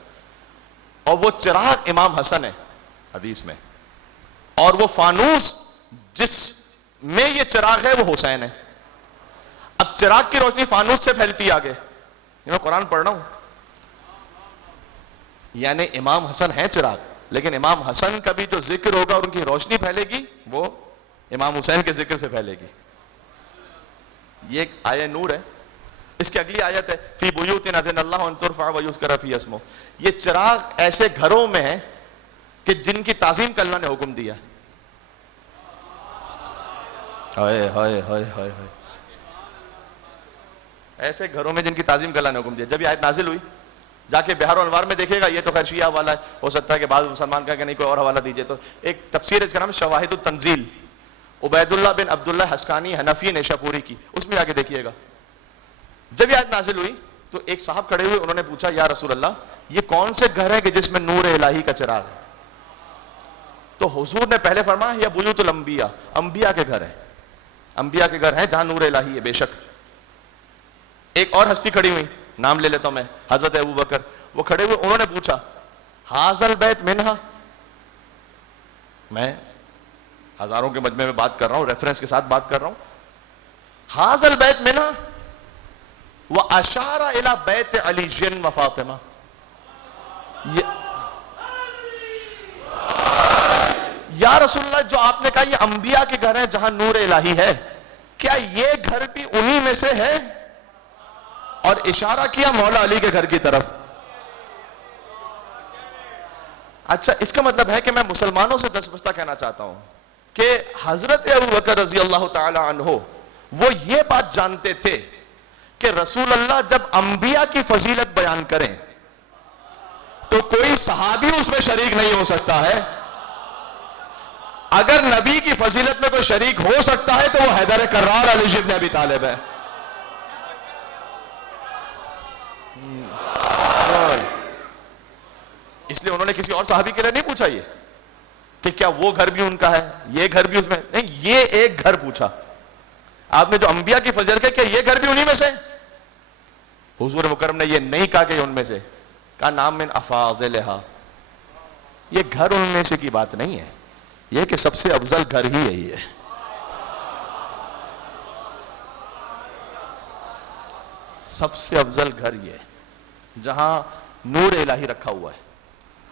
اور وہ چراغ امام حسن ہے حدیث میں، اور وہ فانوس جس میں یہ چراغ ہے وہ حسین ہے. اب چراغ کی روشنی فانوس سے پھیلتی ہے آگے. میں قرآن پڑھ رہا ہوں، یعنی امام حسن ہے چراغ، لیکن امام حسن کا بھی جو ذکر ہوگا اور ان کی روشنی پھیلے گی وہ امام حسین کے ذکر سے پھیلے گی. یہ ایک آیہ نور ہے. اس کی اگلی آیت ہے فی بیوت اذن اللہ ان ترفع ویذکر فیہا اسمہ. یہ چراغ ایسے گھروں میں ہے کہ جن کی تعظیم کا اللہ نے حکم دیا. ہائے ہائے ہائے ہائے، ایسے گھروں میں جن کی تعظیم کا اللہ نے حکم دیا. جب یہ آیت نازل ہوئی، جا کے بہار و انوار میں دیکھے گا، یہ تو خیر شیعہ والا ہے، ہو سکتا ہے کہ بعض مسلمان کہیں کہ نہیں کوئی اور حوالہ دیجئے. تو ایک تفسیر اس کا نام ہے شواہد التنزیل، عبید اللہ بن عبداللہ حسکانی حنفی نیشاپوری کی، اس میں جا کے دیکھیے گا. جب یہ آیت نازل ہوئی تو ایک صاحب کھڑے ہوئے، انہوں نے پوچھا یا رسول اللہ یہ کون سے گھر ہے کہ جس میں نور الہی کا چراغ ہے؟ تو حضور نے پہلے فرمایا یا بیوت الانبیاء، انبیاء کے گھر ہیں، انبیاء کے گھر ہیں جہاں نور الہی ہے. بے شک ایک اور ہستی کھڑی ہوئی، نام لے لیتا ہوں میں، حضرت ابو بکر. وہ کھڑے ہوئے، انہوں نے پوچھا ھذا البیت منہا. میں ہزاروں کے مجمع میں بات کر رہا ہوں، ریفرنس کے ساتھ بات کر رہا ہوں. ھذا البیت منہا واشار الی بیت علی و فاطمہ. یا رسول اللہ جو آپ نے کہا یہ انبیاء کے گھر ہیں جہاں نور الہی ہے، کیا یہ گھر بھی انہی میں سے ہے؟ اور اشارہ کیا مولا علی کے گھر کی طرف. اچھا، اس کا مطلب ہے کہ میں مسلمانوں سے دستبستہ کہنا چاہتا ہوں کہ حضرت ابو بکر رضی اللہ تعالی عنہ وہ یہ بات جانتے تھے کہ رسول اللہ جب انبیاء کی فضیلت بیان کریں تو کوئی صحابی اس میں شریک نہیں ہو سکتا ہے. اگر نبی کی فضیلت میں کوئی شریک ہو سکتا ہے تو وہ حیدر کرار علی بن ابی طالب ہے. اس لیے انہوں نے کسی اور صحابی کے لیے نہیں پوچھا یہ کہ کیا وہ گھر بھی ان کا ہے، یہ گھر بھی اس میں نہیں. یہ ایک گھر پوچھا آپ نے جو انبیاء کی فضیلت ہے، کیا یہ گھر بھی انہی میں سے؟ حضور مکرم نے یہ نہیں کہا کہ یہ ان میں سے، کہا نام من افاضلھا. یہ گھر ان میں سے کی بات نہیں ہے، یہ کہ سب سے افضل گھر ہی یہی ہے. سب سے افضل گھر یہ ہے جہاں نور الہی رکھا ہوا ہے.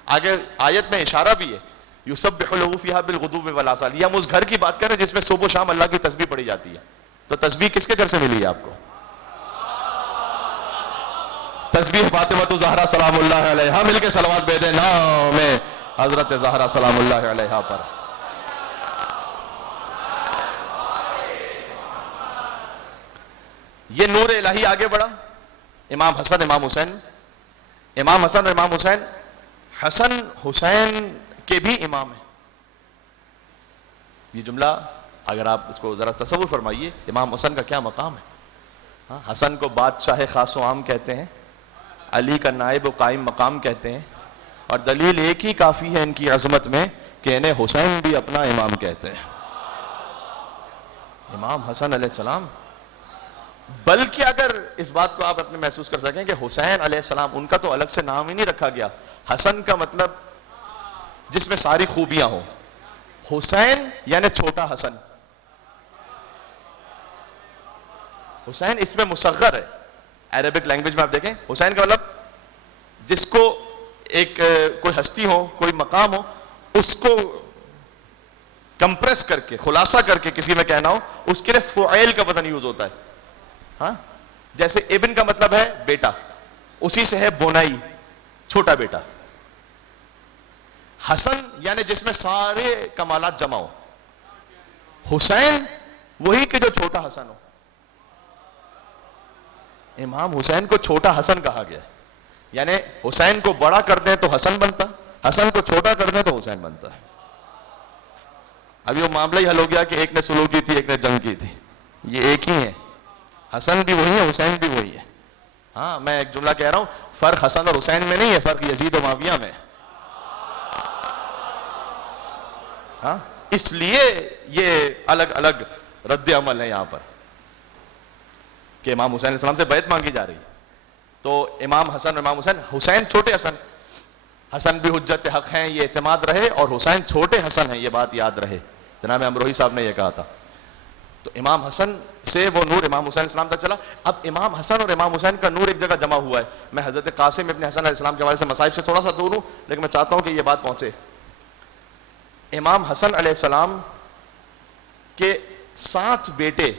آگے آیت میں اشارہ بھی ہے یسبح لہ فیہا بالغدو والآصال. یہ ہم اس گھر کی بات کریں جس میں صبح و شام اللہ کی تسبیح پڑھی جاتی ہے. تو تسبیح کس کے گھر سے ملی ہے آپ کو؟ تسبیح فاطمہ زہرا سلام اللہ علیہا. مل کے صلوات بھیجیں نام حضرت زہرا سلام اللہ علیہا پر. یہ نور الہی آگے بڑھا. امام حسن امام حسین، امام حسن اور امام حسین، حسن حسین کے بھی امام ہیں. یہ جملہ اگر آپ اس کو ذرا تصور فرمائیے، امام حسن کا کیا مقام ہے. حسن کو بادشاہ خاص و عام کہتے ہیں، علی کا نائب و قائم مقام کہتے ہیں، اور دلیل ایک ہی کافی ہے ان کی عظمت میں کہ انہیں حسین بھی اپنا امام کہتے ہیں. امام حسن علیہ السلام. بلکہ اگر اس بات کو آپ اپنے محسوس کر سکیں کہ حسین علیہ السلام، ان کا تو الگ سے نام ہی نہیں رکھا گیا. حسن کا مطلب جس میں ساری خوبیاں ہوں. حسین یعنی چھوٹا حسن. حسین اس میں مصغر ہے. عربک لینگویج میں آپ دیکھیں حسین کا مطلب جس کو ایک کوئی ہستی ہو، کوئی مقام ہو، اس کو کمپریس کر کے، خلاصہ کر کے کسی میں کہنا ہو، اس کے لیے فعیل کا بدن یوز ہوتا ہے. ہاں، جیسے ابن کا مطلب ہے بیٹا، اسی سے ہے بونائی، چھوٹا بیٹا. حسن یعنی جس میں سارے کمالات جمع ہو. حسین وہی کہ جو چھوٹا حسن ہو. امام حسین کو چھوٹا حسن کہا گیا، یعنی حسین کو بڑا کر دیں تو حسن بنتا، حسن کو چھوٹا کر دیں تو حسین بنتا ہے. ابھی وہ معاملہ ہی حل ہو گیا کہ ایک نے سلو کی تھی، ایک نے جنگ کی تھی. یہ ایک ہی ہے، حسن بھی وہی ہے، حسین بھی وہی ہے. ہاں میں ایک جملہ کہہ رہا ہوں، فرق حسن اور حسین میں نہیں ہے، فرق یزید و معاویہ میں. ہاں اس لیے یہ الگ الگ رد عمل ہے یہاں پر کہ امام حسین علیہ السلام سے بیعت مانگی جا رہی ہے. تو امام حسن امام حسین، حسین چھوٹے حسن، حسن بھی حجت حق ہیں، یہ اعتماد رہے، اور حسین چھوٹے حسن ہیں، یہ بات یاد رہے. جناب امروہی صاحب نے یہ کہا تھا. تو امام حسن سے وہ نور امام حسین علیہ السلام تک چلا. اب امام حسن اور امام حسین کا نور ایک جگہ جمع ہوا ہے. میں حضرت قاسم ابن حسن علیہ السلام کے حوالے سے مصائب سے تھوڑا سا دور ہوں، لیکن میں چاہتا ہوں کہ یہ بات پہنچے. امام حسن علیہ السلام کے 7 بیٹے،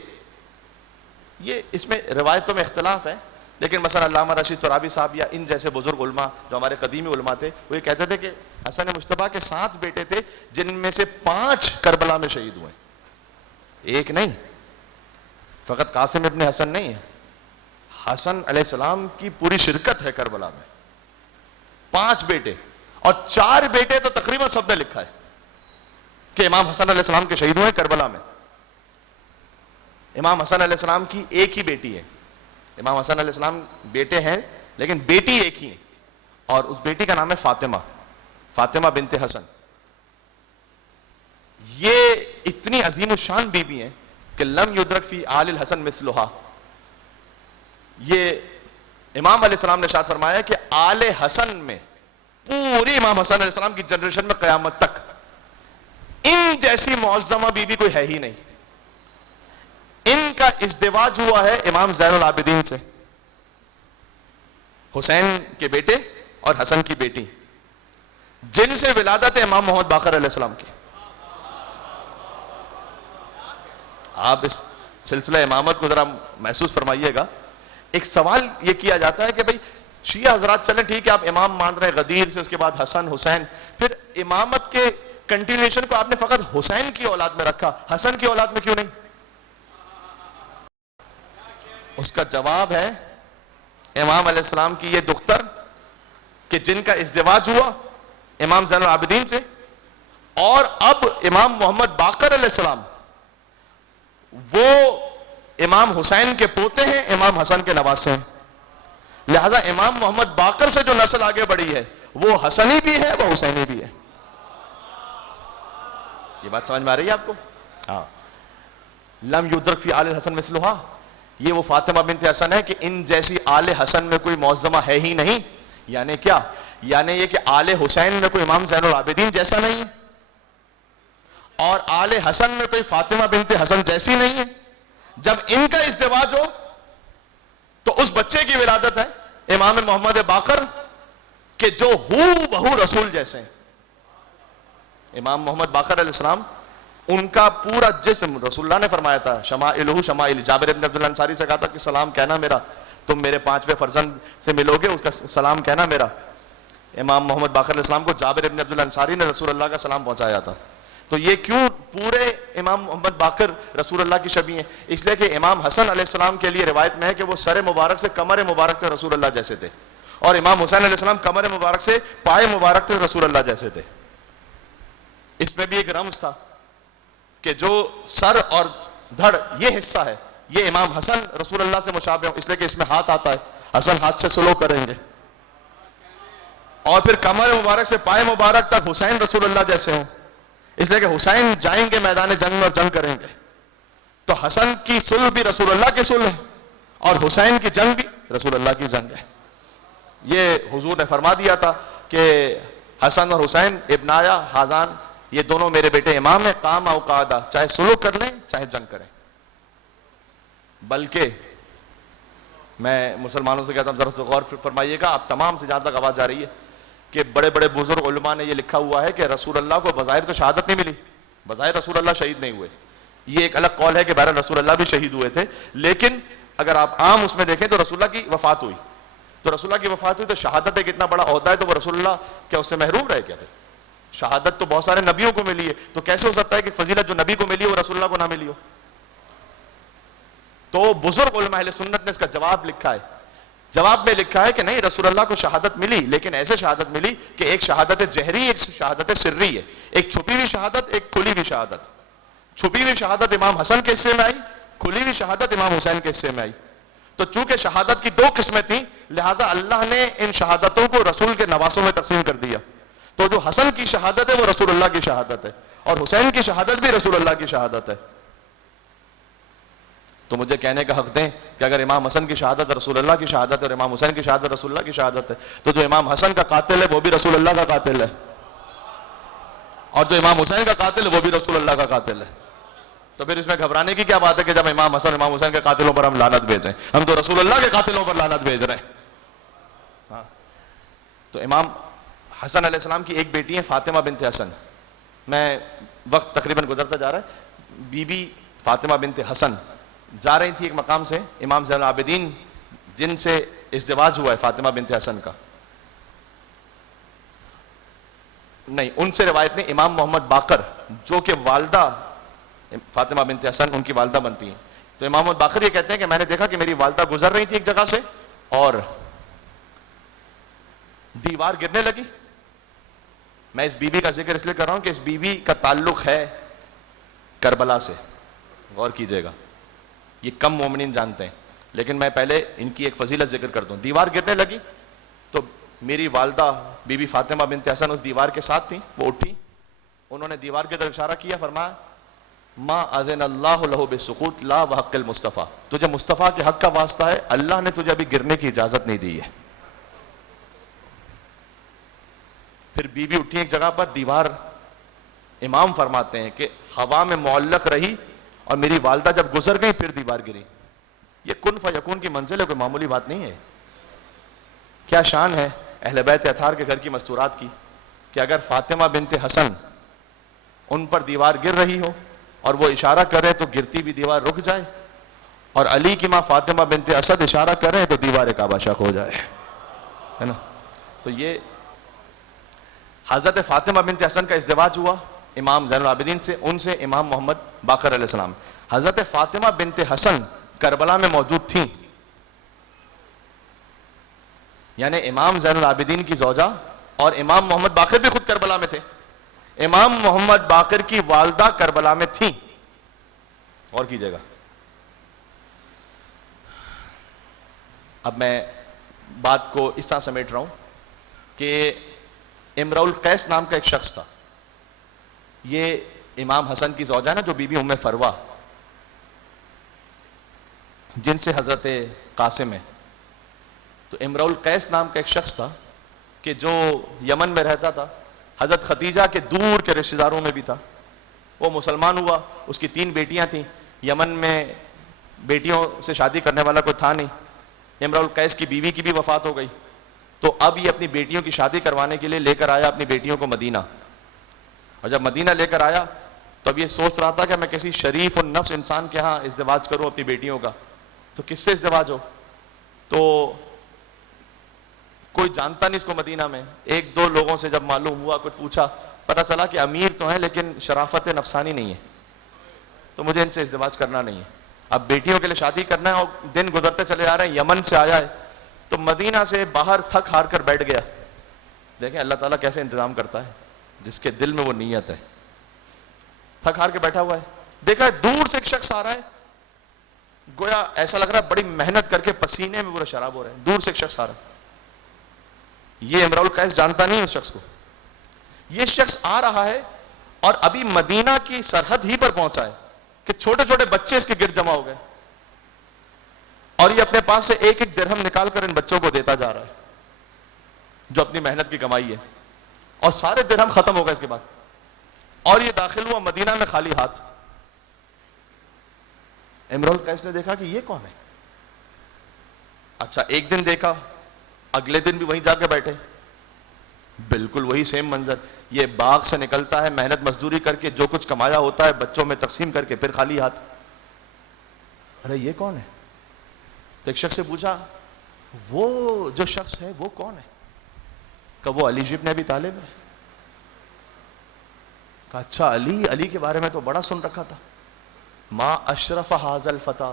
یہ اس میں روایتوں میں اختلاف ہے، لیکن مثلا علامہ رشید ترابی صاحب یا ان جیسے بزرگ علماء جو ہمارے قدیمی علماء تھے، وہ یہ کہتے تھے کہ حسن مجتبیٰ کے 7 بیٹے تھے، جن میں سے 5 کربلا میں شہید ہوئے. ایک نہیں، فقط قاسم ابن حسن نہیں ہے، حسن علیہ السلام کی پوری شرکت ہے کربلا میں. 5 بیٹے اور 4 بیٹے تو تقریباً سب نے لکھا ہے کہ امام حسن علیہ السلام کے شہید ہوئے کربلا میں. امام حسن علیہ السلام کی ایک ہی بیٹی ہے. امام حسن علیہ السلام بیٹے ہیں لیکن بیٹی ایک ہی ہے، اور اس بیٹی کا نام ہے فاطمہ، فاطمہ بنت حسن. یہ اتنی عظیم الشان بیوی ہیں کہ لم یدرک فی آل الحسن مثلھا. یہ امام علیہ السلام نے ارشاد فرمایا کہ آل حسن میں، پوری امام حسن علیہ السلام کی جنریشن میں قیامت تک ان جیسی معظمہ بیوی کوئی ہے ہی نہیں. ان کا ازدواج ہوا ہے امام زین العابدین سے، حسین کے بیٹے اور حسن کی بیٹی، جن سے ولادت ہے امام محمد باقر علیہ السلام کی. آپ اس سلسلہ امامت کو ذرا محسوس فرمائیے گا. ایک سوال یہ کیا جاتا ہے کہ بھئی شیعہ حضرات چلیں ٹھیک ہے، آپ امام مان رہے ہیں غدیر سے، اس کے بعد حسن حسین، پھر امامت کے کنٹینیوشن کو آپ نے فقط حسین کی اولاد میں رکھا، حسن کی اولاد میں کیوں نہیں؟ اس کا جواب ہے امام علیہ السلام کی یہ دختر کہ جن کا ازدواج ہوا امام زین العابدین سے، اور اب امام محمد باقر علیہ السلام وہ امام حسین کے پوتے ہیں، امام حسن کے نواسے ہیں. لہذا امام محمد باقر سے جو نسل آگے بڑھی ہے وہ حسنی بھی ہے، وہ حسینی بھی ہے. یہ بات سمجھ میں آ رہی ہے آپ کو؟ ہاں. لم یدرک فی آل الحسن مثلھا، یہ وہ فاطمہ بنت حسن ہے کہ ان جیسی آل حسن میں کوئی معظمہ ہے ہی نہیں. یعنی کیا؟ یعنی یہ کہ آل حسین میں کوئی امام زین العابدین جیسا نہیں ہے، اور آل حسن میں کوئی فاطمہ بنت حسن جیسی نہیں ہے. جب ان کا ازدواج ہو تو اس بچے کی ولادت ہے امام محمد باقر کہ جو ہو بہو رسول جیسے ہیں. امام محمد باقر علیہ السلام، ان کا پورا جسم، رسول اللہ نے فرمایا تھا شمائلہ شمائل، جابر ابن عبداللہ انصاری سے کہا تھا کہ سلام کہنا میرا، تم میرے 5ویں فرزند سے ملو گے، اس کا سلام کہنا میرا. امام محمد باقر علیہ السلام کو جابر ابن عبداللہ انصاری نے رسول اللہ کا سلام پہنچایا تھا. تو یہ کیوں پورے امام محمد باقر رسول اللہ کی شبیہ ہیں؟ اس لیے کہ امام حسن علیہ السلام کے لیے روایت میں ہے کہ وہ سر مبارک سے کمر مبارک تک رسول اللہ جیسے تھے، اور امام حسین علیہ السلام کمر مبارک سے پائے مبارک تک رسول اللہ جیسے تھے. اس میں بھی ایک رمز تھا کہ جو سر اور دھڑ یہ حصہ ہے یہ امام حسن رسول اللہ سے مشابہ ہو، اس لیے کہ اس میں ہاتھ آتا ہے، حسن ہاتھ سے سلو کریں گے، اور پھر کمر مبارک سے پائے مبارک تک حسین رسول اللہ جیسے ہوں، اس لیے کہ حسین جائیں گے میدان جنگ میں اور جنگ کریں گے. تو حسن کی صلح بھی رسول اللہ کی صلح ہے، اور حسین کی جنگ بھی رسول اللہ کی جنگ ہے. یہ حضور نے فرما دیا تھا کہ حسن اور حسین ابنایا حازان، یہ دونوں میرے بیٹے امام ہیں، قام او قعدہ، چاہے صلح کر لیں چاہے جنگ کریں. بلکہ میں مسلمانوں سے کہتا ہوں ذرا سے غور فرمائیے گا، آپ تمام سے جہاں تک آواز جا رہی ہے، کہ بڑے بڑے بزرگ علماء نے یہ لکھا ہوا ہے کہ رسول اللہ کو بظاہر تو شہادت نہیں ملی، بظاہر رسول اللہ شہید نہیں ہوئے. یہ ایک الگ قول ہے کہ بہرحال رسول اللہ بھی شہید ہوئے تھے، لیکن اگر آپ عام اس میں دیکھیں تو رسول اللہ کی وفات ہوئی. تو رسول اللہ کی وفات ہوئی تو شہادت ایک اتنا بڑا عہدہ ہے تو وہ رسول اللہ کیا اس سے محروم رہے کیا؟ شہادت تو بہت سارے نبیوں کو ملی ہے، تو کیسے ہو سکتا ہے کہ فضیلت جو نبی کو ملی ہے وہ رسول اللہ کو نہ ملی ہو؟ تو بزرگ علماء اہل سنت نے اس کا جواب لکھا ہے. جواب میں لکھا ہے کہ نہیں، رسول اللہ کو شہادت ملی، لیکن ایسے شہادت ملی کہ ایک شہادت جہری، ایک شہادت سری ہے، ایک چھپی ہوئی شہادت، ایک کھلی ہوئی شہادت. چھپی ہوئی شہادت امام حسن کے حصے میں آئی، کھلی ہوئی شہادت امام حسین کے حصے میں آئی. تو چونکہ شہادت کی دو قسمیں تھیں، لہٰذا اللہ نے ان شہادتوں کو رسول کے نواسوں میں تقسیم کر دیا. تو جو حسن کی شہادت ہے وہ رسول اللہ کی شہادت ہے، اور حسین کی شہادت بھی رسول اللہ کی شہادت ہے. تو مجھے کہنے کا حق دیں کہ اگر امام حسن کی شہادت رسول اللہ کی شہادت ہے اور امام حسین کی شہادت رسول اللہ کی شہادت ہے، تو جو امام حسن کا قاتل ہے وہ بھی رسول اللہ کا قاتل ہے، اور جو امام حسین کا قاتل ہے وہ بھی رسول اللہ کا قاتل ہے. تو پھر اس میں گھبرانے کی کیا بات ہے کہ جب امام حسن امام حسین کے قاتلوں پر ہم لعنت بھیجیں؟ ہم تو رسول اللہ کے قاتلوں پر لعنت بھیج رہے ہیں. ہاں، تو امام حسن علیہ السلام کی ایک بیٹی ہے فاطمہ بنت حسن. میں وقت تقریباً گزرتا جا رہا ہے. بی بی فاطمہ بنت حسن جا رہی تھی ایک مقام سے، امام زین العابدین جن سے ازدواج ہوا ہے فاطمہ بنت حسن کا، نہیں ان سے روایت نہیں، امام محمد باقر جو کہ والدہ فاطمہ بنت حسن ان کی والدہ بنتی ہیں. تو امام محمد باقر یہ کہتے ہیں کہ میں نے دیکھا کہ میری والدہ گزر رہی تھی ایک جگہ سے اور دیوار گرنے لگی. میں اس بی بی کا ذکر اس لیے کر رہا ہوں کہ اس بی بی کا تعلق ہے کربلا سے، غور کیجئے گا، یہ کم مومنین جانتے ہیں، لیکن میں پہلے ان کی ایک فضیلت ذکر کر دوں. دیوار گرنے لگی تو میری والدہ بی بی فاطمہ بنت حسن اس دیوار کے ساتھ تھیں. وہ اٹھی، انہوں نے دیوار کی طرف اشارہ کیا، فرمایا ما اذن اللہ لہ بالسقوط لا وحق المصطفیٰ، تجھے مصطفیٰ کے حق کا واسطہ ہے، اللہ نے تجھے ابھی گرنے کی اجازت نہیں دی ہے. پھر بی بی اٹھی ایک جگہ پر، دیوار امام فرماتے ہیں کہ ہوا میں معلق رہی اور میری والدہ جب گزر گئی پھر دیوار گری. یہ کن فیکون کی منزل ہے، کوئی معمولی بات نہیں ہے. کیا شان ہے اہل بیت اطہار کے گھر کی مستورات کی کہ اگر فاطمہ بنت حسن ان پر دیوار گر رہی ہو اور وہ اشارہ کرے تو گرتی بھی دیوار رک جائے، اور علی کی ماں فاطمہ بنت اسد اشارہ کرے تو دیوار کعبہ شق ہو جائے، ہے نا. تو یہ حضرت فاطمہ بنت حسن کا ازدواج ہوا امام زین العابدین سے، ان سے امام محمد باقر علیہ السلام. حضرت فاطمہ بنت حسن کربلا میں موجود تھیں، یعنی امام زین العابدین کی زوجہ، اور امام محمد باقر بھی خود کربلا میں تھے. امام محمد باقر کی والدہ کربلا میں تھیں. اور کیجئے گا. اب میں بات کو اس طرح سمیٹ رہا ہوں کہ امرؤ القیس نام کا ایک شخص تھا. یہ امام حسن کی زوجہ ہے نا، جو بی بی ام فروہ جن سے حضرت قاسم ہے. تو امرؤ القیس نام کا ایک شخص تھا کہ جو یمن میں رہتا تھا، حضرت ختیجہ کے دور کے رشتہ داروں میں بھی تھا. وہ مسلمان ہوا، اس کی 3 بیٹیاں تھیں. یمن میں بیٹیوں سے شادی کرنے والا کوئی تھا نہیں. امرؤ القیس کی بیوی کی بھی وفات ہو گئی، تو اب یہ اپنی بیٹیوں کی شادی کروانے کے لیے لے کر آیا اپنی بیٹیوں کو مدینہ. اور جب مدینہ لے کر آیا تو اب یہ سوچ رہا تھا کہ میں کسی شریف اور نفس انسان کے ہاں ازدواج کروں اپنی بیٹیوں کا. تو کس سے ازدواج ہو؟ تو کوئی جانتا نہیں اس کو مدینہ میں. 1-2 لوگوں سے جب معلوم ہوا، کچھ پوچھا، پتہ چلا کہ امیر تو ہیں لیکن شرافت نفسانی نہیں ہے، تو مجھے ان سے ازدواج کرنا نہیں ہے. اب بیٹیوں کے لیے شادی کرنا ہے اور دن گزرتے چلے آ رہے ہیں. یمن سے آیا ہے تو مدینہ سے باہر تھک ہار کر بیٹھ گیا. دیکھیں اللہ تعالیٰ کیسے انتظام کرتا ہے، جس کے دل میں وہ نیت ہے. تھک ہار کے بیٹھا ہوا ہے، دیکھا دور سے ایک شخص آ رہا ہے، گویا ایسا لگ رہا ہے بڑی محنت کر کے پسینے میں پورا شراب ہو رہا ہے. دور سے ایک شخص آ رہا ہے. یہ امرؤ القیس جانتا نہیں ہے اس شخص کو. یہ شخص آ رہا ہے اور ابھی مدینہ کی سرحد ہی پر پہنچا ہے کہ چھوٹے چھوٹے بچے اس کے گرد جمع ہو گئے، اور یہ اپنے پاس سے 1-1 درہم نکال کر ان بچوں کو دیتا جا رہا ہے جو اپنی محنت کی کمائی ہے. اور سارے درہم ختم ہو گئے اس کے بعد، اور یہ داخل ہوا مدینہ میں خالی ہاتھ. امرؤ القیس نے دیکھا کہ یہ کون ہے. اچھا ایک دن دیکھا، اگلے دن بھی وہیں جا کے بیٹھے، بالکل وہی سیم منظر. یہ باغ سے نکلتا ہے محنت مزدوری کر کے، جو کچھ کمایا ہوتا ہے بچوں میں تقسیم کر کے پھر خالی ہاتھ. ارے یہ کون ہے؟ تو ایک شخص سے پوچھا وہ جو شخص ہے وہ کون ہے؟ کہ وہ علی ابن ابی طالب ہے. کہا اچھا علی کے بارے میں تو بڑا سن رکھا تھا. ما اشرف حاذ الفتى،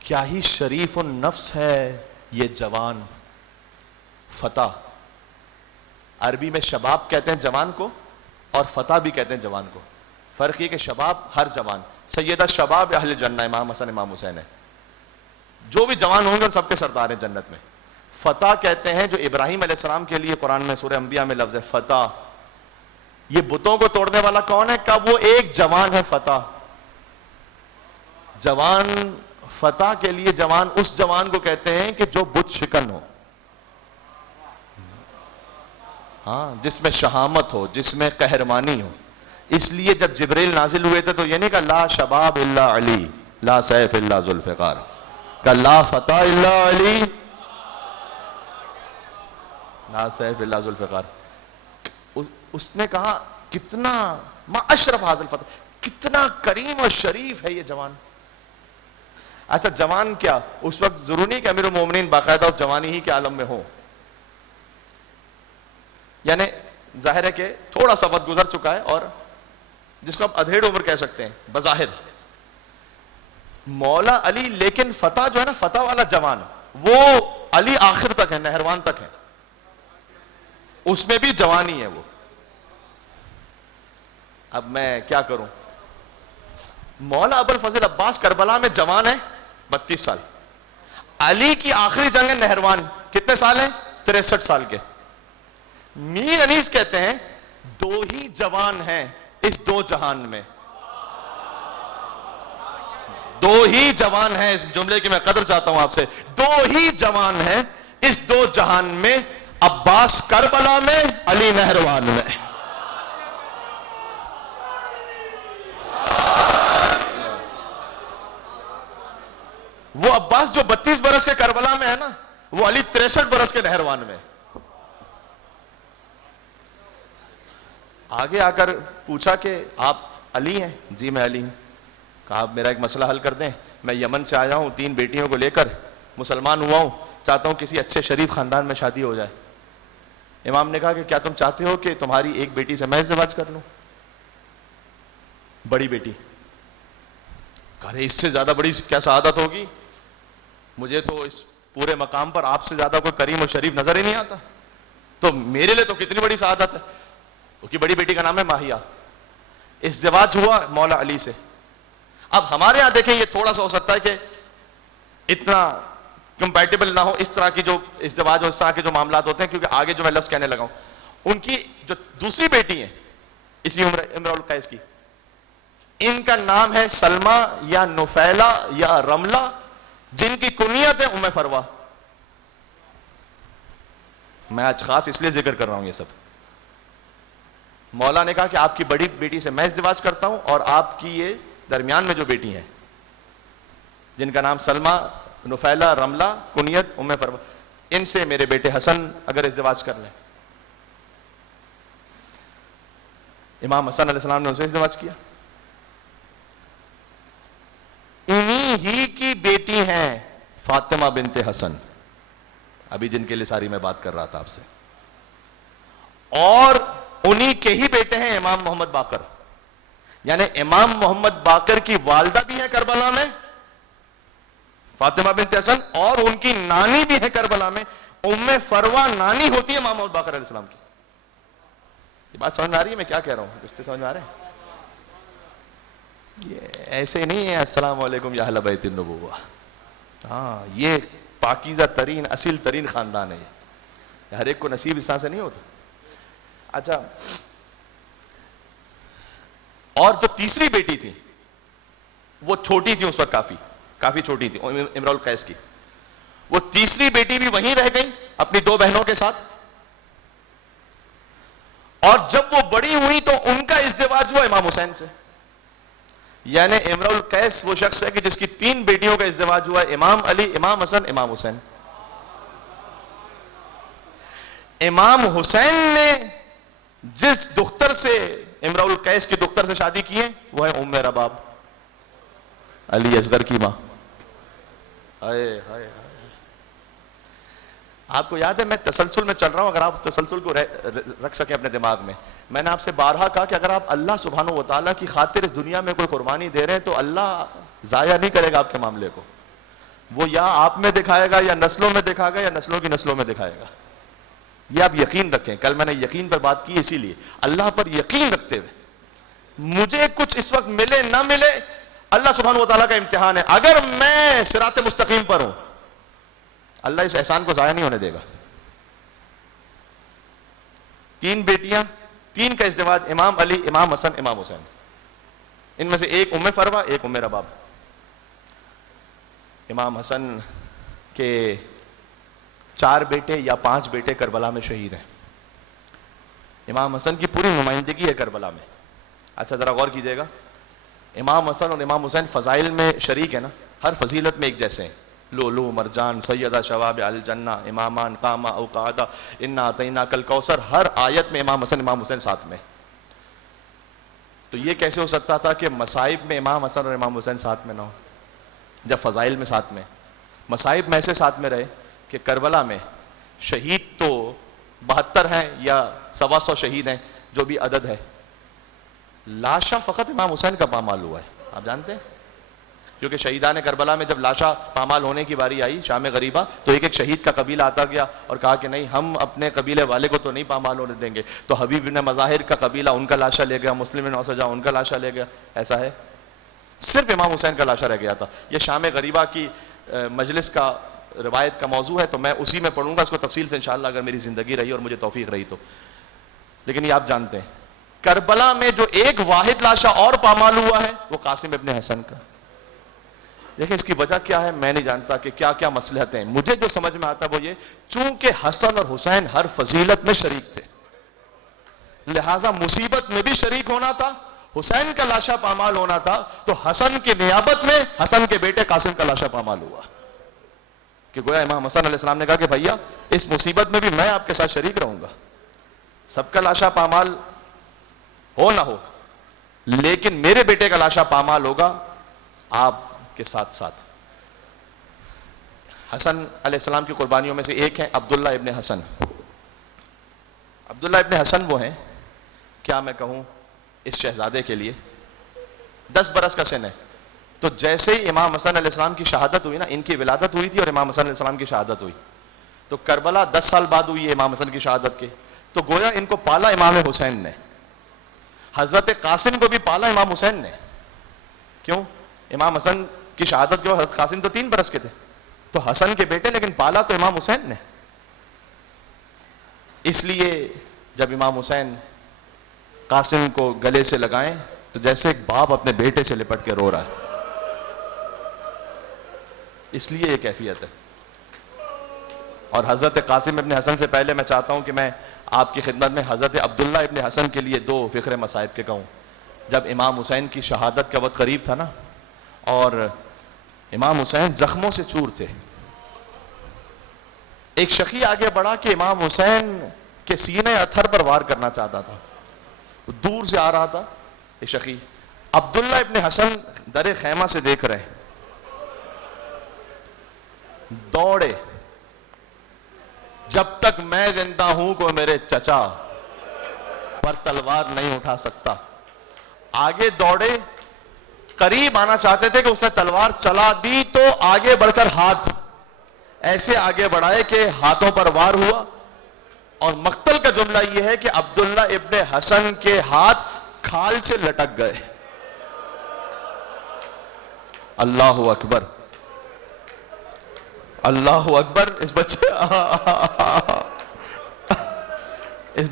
کیا ہی شریف النفس ہے یہ جوان. فتح عربی میں شباب کہتے ہیں جوان کو، اور فتح بھی کہتے ہیں جوان کو. فرق یہ کہ شباب ہر جوان، سیدہ شباب اہل جنہ امام حسن امام حسین ہے، جو بھی جوان ہوں گے ان سب کے سردار ہیں جنت میں. فتح کہتے ہیں جو ابراہیم علیہ السلام کے لیے قرآن میں سورہ انبیاء میں لفظ ہے فتح. یہ بتوں کو توڑنے والا کون ہے؟ کہ وہ ایک جوان ہے فتح. جوان فتح کے لیے جوان اس جوان کو کہتے ہیں کہ جو بت شکن ہو، ہاں، جس میں شہامت ہو، جس میں قہرمانی ہو. اس لیے جب جبریل نازل ہوئے تھے تو یہ نہیں کہا لا شباب الا علی، لا سیف الا ذوالفقار، کہ لا فتح الا علی، لا سیف الا ذوالفقار. اس نے کہا کتنا ما اشرف حاذ الفتح، کتنا کریم اور شریف ہے یہ جوان. اچھا جوان کیا اس وقت ضروری نہیں کہ امیر المومنین باقاعدہ اس جوانی ہی کے عالم میں ہو، یعنی ظاہر ہے کہ تھوڑا سا وقت گزر چکا ہے اور جس کو آپ ادھیڑ عمر کہہ سکتے ہیں بظاہر مولا علی. لیکن فتح جو ہے نا، فتح والا جوان، وہ علی آخر تک ہے، نہروان تک ہے، اس میں بھی جوانی ہے وہ. اب میں کیا کروں؟ مولا ابو الفضل عباس کربلا میں جوان ہے 32 سال، علی کی آخری جنگ ہے نہروان، کتنے سال ہیں؟ 63 سال کے. میر انیس کہتے ہیں دو ہی جوان ہیں اس دو جہان میں، دو ہی جوان ہیں. اس جملے کی میں قدر چاہتا ہوں آپ سے، دو ہی جوان ہیں اس دو جہان میں، عباس کربلا میں، علی نہروان میں. وہ عباس جو 32 برس کے کربلا میں ہے نا، وہ علی 63 برس کے نہروان میں. آگے آ کر پوچھا کہ آپ علی ہیں؟ جی میں علی ہوں. کہا آپ میرا ایک مسئلہ حل کر دیں، میں یمن سے آیا ہوں 3 بیٹیوں کو لے کر، مسلمان ہوا ہوں، چاہتا ہوں کسی اچھے شریف خاندان میں شادی ہو جائے. امام نے کہا کہ کیا تم چاہتے ہو کہ تمہاری ایک بیٹی سے میں ازدواج کر لوں؟ بڑی بیٹی. کہا رہے اس سے زیادہ بڑی کیا سعادت ہوگی؟ مجھے تو اس پورے مقام پر آپ سے زیادہ کوئی کریم اور شریف نظر ہی نہیں آتا، تو میرے لیے تو کتنی بڑی سعادت ہے. اس کی بڑی بیٹی کا نام ہے ماہیہ. ازدواج ہوا مولا علی سے. اب ہمارے ہاں دیکھیں یہ تھوڑا سا ہو سکتا ہے کہ اتنا کمپیٹیبل نہ ہو اس طرح کی جو ازدواج اور اس طرح کے جو معاملات ہوتے ہیں، کیونکہ آگے جو میں لفظ کہنے لگا ہوں، ان کی جو دوسری بیٹی ہے اسی امرؤ القیس کی، ان کا نام ہے سلمہ یا نفیلہ یا رملہ، جن کی کنیت ہے ام فروا. میں آج خاص اس لیے ذکر کر رہا ہوں یہ سب. مولا نے کہا کہ آپ کی بڑی بیٹی سے میں ازدواج کرتا ہوں، اور آپ کی یہ درمیان میں جو بیٹی ہیں جن کا نام سلمہ، نفیلہ، رملہ، کنیت ام فروا، ان سے میرے بیٹے حسن اگر ازدواج کر لیں. امام حسن علیہ السلام نے ان سے ازدواج کیا. انہی ہی کی بیٹی ہیں فاطمہ بنت حسن، ابھی جن کے لیے ساری میں بات کر رہا تھا آپ سے، اور انہی کے ہی بیٹے ہیں امام محمد باقر. یعنی امام محمد باقر کی والدہ بھی ہے کربلا میں فاطمہ بنت حسن، اور ان کی نانی بھی ہے کربلا میں. ام فروا نانی ہوتی ہے امام محمد باقر علیہ السلام کی. یہ بات سمجھ میں آ رہی ہے میں کیا کہہ رہا ہوں؟ کچھ سمجھ میں آ رہا ہے؟ یہ ایسے نہیں ہے السلام علیکم یا اہل بیت النبوہ. ہاں یہ پاکیزہ ترین اصیل ترین خاندان ہے. یہ ہر ایک کو نصیب اس طرح سے نہیں ہوتا. اچھا، اور جو تیسری بیٹی تھی وہ چھوٹی تھی اس وقت، کافی چھوٹی تھی، امرؤ القیس کی. وہ تیسری بیٹی بھی وہیں رہ گئی اپنی 2 بہنوں کے ساتھ، اور جب وہ بڑی ہوئی تو ان کا ازدواج ہوا امام حسین سے. یعنی امرؤ القیس وہ شخص ہے کہ جس کی 3 بیٹیوں کا ازدواج ہوا ہے، امام علی، امام حسن، امام حسین. امام حسین نے جس دختر سے امرؤ القیس کی دختر سے شادی کی ہے وہ ہے ام رباب، علی اصغر کی ماں. آپ کو یاد ہے میں تسلسل میں چل رہا ہوں, اگر آپ تسلسل کو رکھ سکیں اپنے دماغ میں نے آپ سے بارہا کہا کہ اگر آپ اللہ سبحانہ و تعالیٰ کی خاطر اس دنیا میں کوئی قربانی دے رہے ہیں تو اللہ ضائع نہیں کرے گا آپ کے معاملے کو. وہ یا آپ میں دکھائے گا, یا نسلوں میں دکھائے گا, یا نسلوں کی نسلوں میں دکھائے گا. یہ آپ یقین رکھیں. کل میں نے یقین پر بات کی, اسی لیے اللہ پر یقین رکھتے ہوئے مجھے کچھ اس وقت ملے نہ ملے, اللہ سبحانہ و تعالیٰ کا امتحان ہے. اگر میں صراط مستقیم پر ہوں, اللہ اس احسان کو ضائع نہیں ہونے دے گا. 3 بیٹیاں, 3 کا ازدواج, امام علی, امام حسن, امام حسین. ان میں سے ایک ام فروہ, ایک ام رباب. امام حسن کے 4 بیٹے یا 5 بیٹے کربلا میں شہید ہیں. امام حسن کی پوری نمائندگی ہے کربلا میں. اچھا ذرا غور کیجئے گا, امام حسن اور امام حسین فضائل میں شریک ہیں نا, ہر فضیلت میں ایک جیسے ہیں. لولو مرجان, سیدہ شباب الجنہ, امامان قاما او قعدہ, انا اعطیناک الکوثر. ہر آیت میں امام حسن امام حسین ساتھ میں. تو یہ کیسے ہو سکتا تھا کہ مصائب میں امام حسن اور امام حسین ساتھ میں نہ ہو, جب فضائل میں ساتھ میں؟ مصائب میں ایسے ساتھ میں رہے کہ کربلا میں شہید تو 72 ہیں یا 125 شہید ہیں, جو بھی عدد ہے. لاشا فقط امام حسین کا پامال ہوا ہے, آپ جانتے ہیں, کیونکہ شہیدان کربلا میں جب لاشا پامال ہونے کی باری آئی شام غریبہ, تو ایک ایک شہید کا قبیلہ آتا گیا اور کہا کہ نہیں, ہم اپنے قبیلے والے کو تو نہیں پامال ہونے دیں گے. تو حبیب بن مظاہر کا قبیلہ ان کا لاشا لے گیا, مسلم بن اوسجا ان کا لاشا لے گیا. ایسا ہے, صرف امام حسین کا لاشا رہ گیا تھا. یہ شام غریبہ کی مجلس کا روایت کا موضوع ہے, تو میں اسی میں پڑھوں گا اس کو تفصیل سے انشاءاللہ, اگر میری زندگی رہی اور مجھے توفیق رہی تو. لیکن یہ آپ جانتے ہیں کربلا میں جو ایک واحد لاشا اور پامال ہوا ہے وہ قاسم ابن حسن کا. دیکھیں اس کی وجہ کیا ہے میں نہیں جانتا, کہ کیا کیا مصلحتیں ہیں. مجھے جو سمجھ میں آتا وہ یہ, چونکہ حسن اور حسین ہر فضیلت میں شریک تھے, لہٰذا مصیبت میں بھی شریک ہونا تھا. حسین کا لاشا پامال ہونا تھا, تو حسن کی نیابت میں حسن کے بیٹے قاسم کا لاشا پامال ہوا. کہ گویا امام حسن علیہ السلام نے کہا کہ بھیا اس مصیبت میں بھی میں آپ کے ساتھ شریک رہوں گا. سب کا لاشا پامال ہو نہ ہو, لیکن میرے بیٹے کا لاشا پامال ہوگا آپ کے ساتھ ساتھ. حسن علیہ السلام کی قربانیوں میں سے ایک ہیں عبداللہ ابن حسن. عبداللہ ابن حسن وہ ہیں, کیا میں کہوں, اس شہزادے کے لیے 10 برس کا سن ہے. تو جیسے ہی امام حسن علیہ السلام کی شہادت ہوئی نا, ان کی ولادت ہوئی تھی اور امام حسن علیہ السلام کی شہادت ہوئی, تو کربلا 10 سال بعد ہوئی ہے امام حسن کی شہادت کے. تو گویا ان کو پالا امام حسین نے. حضرت قاسم کو بھی پالا امام حسین نے. کیوں؟ امام حسن کی شہادت کے بعد حضرت قاسم تو 3 برس کے تھے, تو حسن کے بیٹے, لیکن پالا تو امام حسین نے. اس لیے جب امام حسین قاسم کو گلے سے لگائیں تو جیسے ایک باپ اپنے بیٹے سے لپٹ کے رو رہا ہے, اس لیے یہ کیفیت ہے. اور حضرت قاسم ابن حسن سے پہلے میں چاہتا ہوں کہ میں آپ کی خدمت میں حضرت عبداللہ ابن حسن کے لیے 2 فقرے مصائب کے کہوں. جب امام حسین کی شہادت کا وقت قریب تھا نا, اور امام حسین زخموں سے چور تھے, ایک شقی آگے بڑھا کہ امام حسین کے سینے اتھر پر وار کرنا چاہتا تھا. دور سے آ رہا تھا ایک شقی, عبداللہ ابن حسن در خیمہ سے دیکھ رہے, دوڑے, جب تک میں زندہ ہوں کوئی میرے چچا پر تلوار نہیں اٹھا سکتا. آگے دوڑے, قریب آنا چاہتے تھے کہ اس نے تلوار چلا دی, تو آگے بڑھ کر ہاتھ ایسے آگے بڑھائے کہ ہاتھوں پر وار ہوا. اور مقتل کا جملہ یہ ہے کہ عبداللہ ابن حسن کے ہاتھ کھال سے لٹک گئے. اللہ اکبر, اللہ اکبر. اس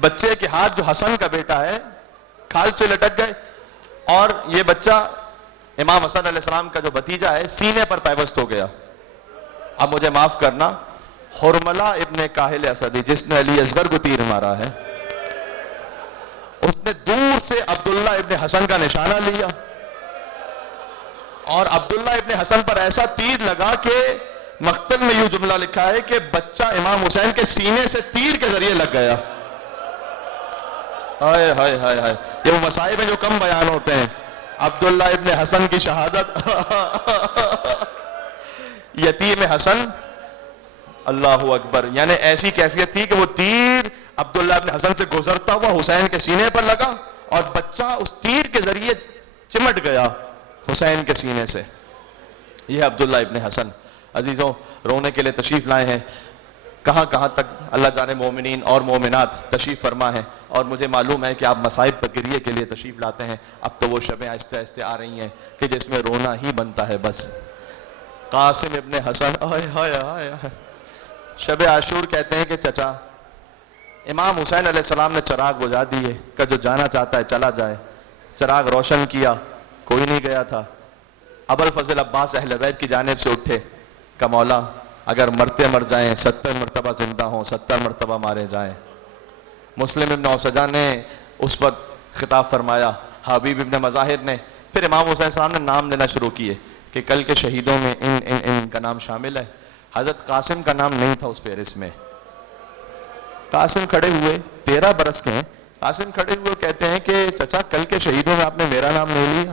بچے کے ہاتھ, جو حسن کا بیٹا ہے, کھال سے لٹک گئے. اور یہ بچہ امام حسن علیہ السلام کا جو بھتیجا ہے, سینے پر پیوست ہو گیا. اب مجھے معاف کرنا, حرملہ ابن کاہل اسدی, جس نے علی اصغر کو تیر مارا ہے, اس نے دور سے عبداللہ ابن حسن کا نشانہ لیا, اور عبداللہ ابن حسن پر ایسا تیر لگا کہ مقتل میں یوں جملہ لکھا ہے کہ بچہ امام حسین کے سینے سے تیر کے ذریعے لگ گیا. ہائے ہائے ہائے ہائے, یہ وہ مصائب ہیں جو کم بیان ہوتے ہیں. عبداللہ ابن حسن کی شہادت, یتیم حسن اللہ اکبر. یعنی ایسی کیفیت تھی کہ وہ تیر عبداللہ ابن حسن سے گزرتا ہوا حسین کے سینے پر لگا اور بچہ اس تیر کے ذریعے چمٹ گیا حسین کے سینے سے. یہ عبداللہ ابن حسن. عزیزوں رونے کے لیے تشریف لائے ہیں. کہاں کہاں تک اللہ جانے مومنین اور مومنات تشریف فرما ہے, اور مجھے معلوم ہے کہ آپ مصائب پر گریے کے لیے تشریف لاتے ہیں. اب تو وہ شبیں آہستہ آہستہ آ رہی ہیں کہ جس میں رونا ہی بنتا ہے بس. قاسم ابن حسن, آئے ہائے ہائے, شب عاشور کہتے ہیں کہ چچا امام حسین علیہ السلام نے چراغ بجھا دیے کہ جو جانا چاہتا ہے چلا جائے. چراغ روشن کیا, کوئی نہیں گیا تھا. ابوالفضل عباس اہل بیت کی جانب سے اٹھے کہ مولا اگر مرتے مر جائیں 70 مرتبہ زندہ ہوں 70 مرتبہ مارے جائیں. مسلم ابن اوسجہ نے اس وقت خطاب فرمایا, حبیب ابن مظاہر نے. پھر امام حسین السلام نے نام لینا شروع کیے کہ کل کے شہیدوں میں ان کا نام شامل ہے. حضرت قاسم کا نام نہیں تھا اس فہرست میں. قاسم کھڑے ہوئے 13 برس کے ہیں. قاسم کھڑے ہوئے کہتے ہیں کہ چچا کل کے شہیدوں میں آپ نے میرا نام نہیں لیا,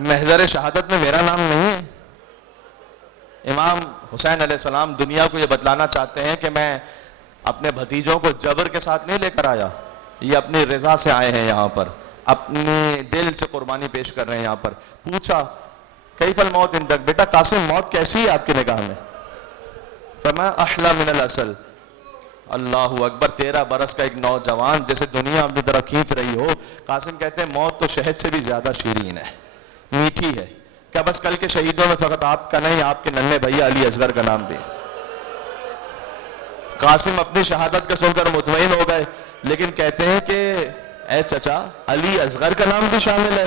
محضر شہادت میں میرا نام نہیں ہے. امام حسین علیہ السلام دنیا کو یہ بتلانا چاہتے ہیں کہ میں اپنے بھتیجوں کو جبر کے ساتھ نہیں لے کر آیا, یہ اپنی رضا سے آئے ہیں یہاں پر, اپنے دل سے قربانی پیش کر رہے ہیں یہاں پر. پوچھا کیف الموت عندک, بیٹا قاسم موت کیسی ہے آپ کی نگاہ میں؟ فرمایا احلی من العسل. اللہ اکبر. 13 برس کا ایک نوجوان جیسے دنیا اپنی طرف کھینچ رہی ہو. قاسم کہتے ہیں موت تو شہد سے بھی زیادہ شیرین ہے, میٹھی ہے. کیا بس کل کے شہیدوں میں فقط آپ کا نہیں, آپ کے ننھے بھیا علی اصغر کا نام بھی؟ قاسم اپنی شہادت کا سن کر مطمئن ہو گئے, لیکن کہتے ہیں کہ اے چچا علی اصغر کا نام بھی شامل ہے.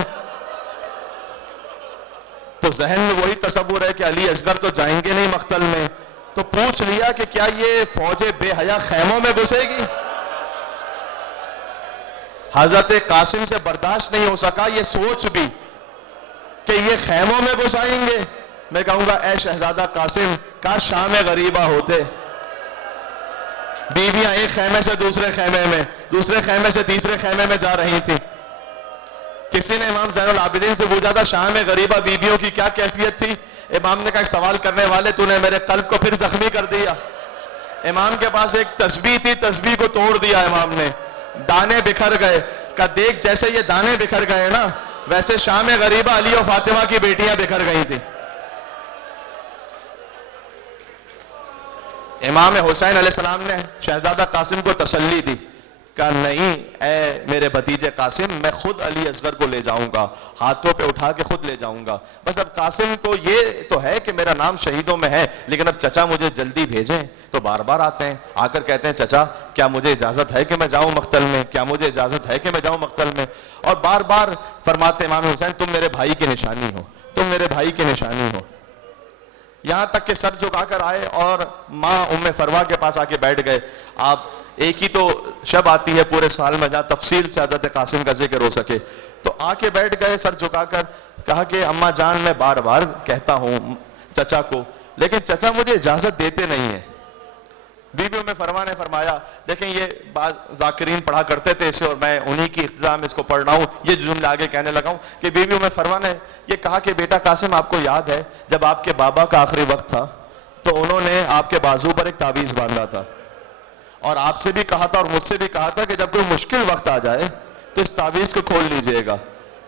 تو ذہن میں وہی تصور ہے کہ علی اصغر تو جائیں گے نہیں مقتل میں. تو پوچھ لیا کہ کیا یہ فوج بے حیا خیموں میں گھسے گی؟ حضرت قاسم سے برداشت نہیں ہو سکا یہ سوچ بھی کہ یہ خیموں میں گھسائیں گے. میں کہوں گا اے شہزادہ قاسم کاش شام غریبہ ہوتے. بیویاں ایک خیمے سے دوسرے خیمے میں, دوسرے خیمے سے تیسرے خیمے میں جا رہی تھی. کسی نے امام زین العابدین سے پوچھا تھا شام غریبہ بیویوں کی کیا کیفیت تھی؟ امام نے کہا ایک سوال کرنے والے تو نے میرے قلب کو پھر زخمی کر دیا. امام کے پاس ایک تسبیح تھی, تسبیح کو توڑ دیا امام نے, دانے بکھر گئے. کہا دیکھ جیسے یہ دانے بکھر گئے نا ویسے شام غریبہ علی و فاطمہ کی بیٹیاں بکھر گئی تھی. امام حسین علیہ السلام نے شہزادہ قاسم کو تسلی دی. کہا نہیں اے میرے بھتیجے قاسم, میں خود علی اصغر کو لے جاؤں گا, ہاتھوں پہ اٹھا کے خود لے جاؤں گا. بس اب قاسم کو یہ تو ہے کہ میرا نام شہیدوں میں ہے, لیکن اب چچا مجھے جلدی بھیجیں. تو بار بار آتے ہیں, آ کر کہتے ہیں چچا کیا مجھے اجازت ہے کہ میں جاؤں مقتل میں, کیا مجھے اجازت ہے کہ میں جاؤں مقتل میں. اور بار بار فرماتے امام حسین تم میرے بھائی کی نشانی ہو, تم میرے بھائی کی نشانی ہو. یہاں تک کہ سر جھکا کر آئے اور ماں ام فروا کے پاس آ کے بیٹھ گئے. آپ ایک ہی تو شب آتی ہے پورے سال میں جہاں تفصیل سے حضرت قاسم کا ذکر ہو سکے, تو آ کے بیٹھ گئے سر جھکا کر. کہا کہ اماں جان میں بار بار کہتا ہوں چچا کو, لیکن چچا مجھے اجازت دیتے نہیں ہیں. بیویوں میں فرما نے فرمایا دیکھیں یہ بعض ذاکرین پڑھا کرتے تھے اسے اور میں انہی کی اقتداء میں اس کو پڑھ رہا ہوں, یہ جملہ آگے کہنے لگا ہوں کہ بیویوں میں فرما نے یہ کہا کہ بیٹا قاسم آپ کو یاد ہے جب آپ کے بابا کا آخری وقت تھا تو انہوں نے آپ کے بازو پر ایک تعویذ باندھا تھا, اور آپ سے بھی کہا تھا اور مجھ سے بھی کہا تھا کہ جب کوئی مشکل وقت آ جائے تو اس تعویذ کو کھول لیجئے گا.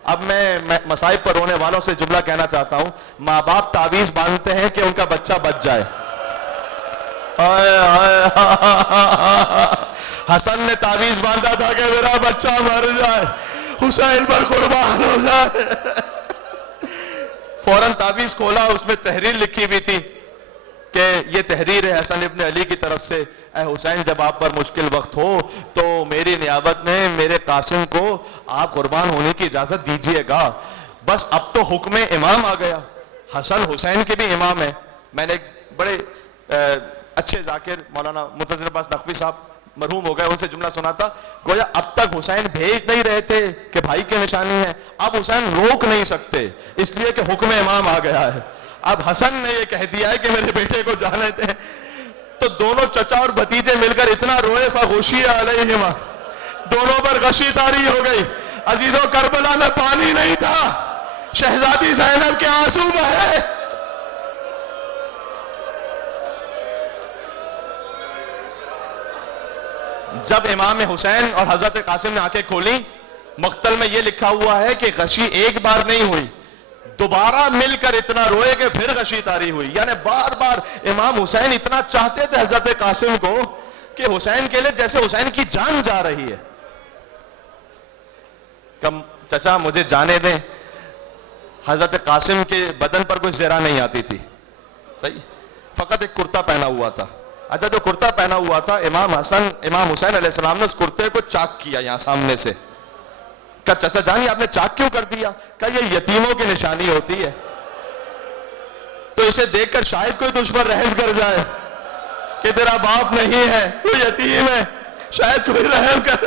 اب میں مصائب پر رونے والوں سے جملہ کہنا چاہتا ہوں, ماں باپ تعویذ باندھتے ہیں کہ ان کا بچہ بچ جائے. حسن نے تعویذ باندھا تھا کہ میرا بچہ مر جائے, حسین پر قربان ہو جائے. فوراً تعویذ کھولا, اس میں تحریر لکھی ہوئی تھی کہ یہ تحریر ہے حسن ابن علی کی طرف سے, اے حسین جب آپ پر مشکل وقت ہو تو میری نیابت میں میرے قاسم کو آپ قربان ہونے کی اجازت دیجئے گا. بس اب تو حکم امام آ گیا, حسن حسین کے بھی امام ہیں. میں نے ایک بڑے اچھے ذاکر مولانا منتظر عباس نقوی صاحب مرحوم ہو گئے, ان سے جملہ سنا تھا, گویا اب تک حسین بھیج نہیں رہے تھے کہ بھائی کی نشانی ہے, اب حسین روک نہیں سکتے اس لیے کہ حکم امام آ گیا ہے. اب حسن نے یہ کہہ دیا ہے کہ میرے بیٹے کو جانے دیں. تو دونوں چچا اور بھتیجے مل کر اتنا روئے فغشی علیہما, دونوں پر غشی طاری ہو گئی. عزیزوں کربلا میں پانی نہیں تھا, شہزادی زینب کے آنسو بہے. جب امام حسین اور حضرت قاسم نے آنکھیں کھولی، مقتل میں یہ لکھا ہوا ہے کہ غشی ایک بار نہیں ہوئی، دوبارہ مل کر اتنا روئے کہ پھر غشی طاری ہوئی. یعنی بار بار امام حسین اتنا چاہتے تھے حضرت قاسم کو کہ حسین کے لیے جیسے حسین کی جان جا رہی ہے. کم چچا مجھے جانے دیں. حضرت قاسم کے بدن پر کوئی زرہ نہیں آتی تھی، صحیح، فقط ایک کرتا پہنا ہوا تھا. اچھا جو کرتا پہنا ہوا تھا، امام حسین علیہ السلام نے اس کرتے کو چاک کیا یہاں سامنے سے. کہا چچا جان یہ آپ نے چاک کیوں کر دیا؟ کہا یہ یتیموں کی نشانی ہوتی ہے، تو اسے دیکھ کر شاید کوئی تجھ پر رحم کر جائے کہ تیرا باپ نہیں ہے، تو یتیم ہے، شاید کوئی رحم کر.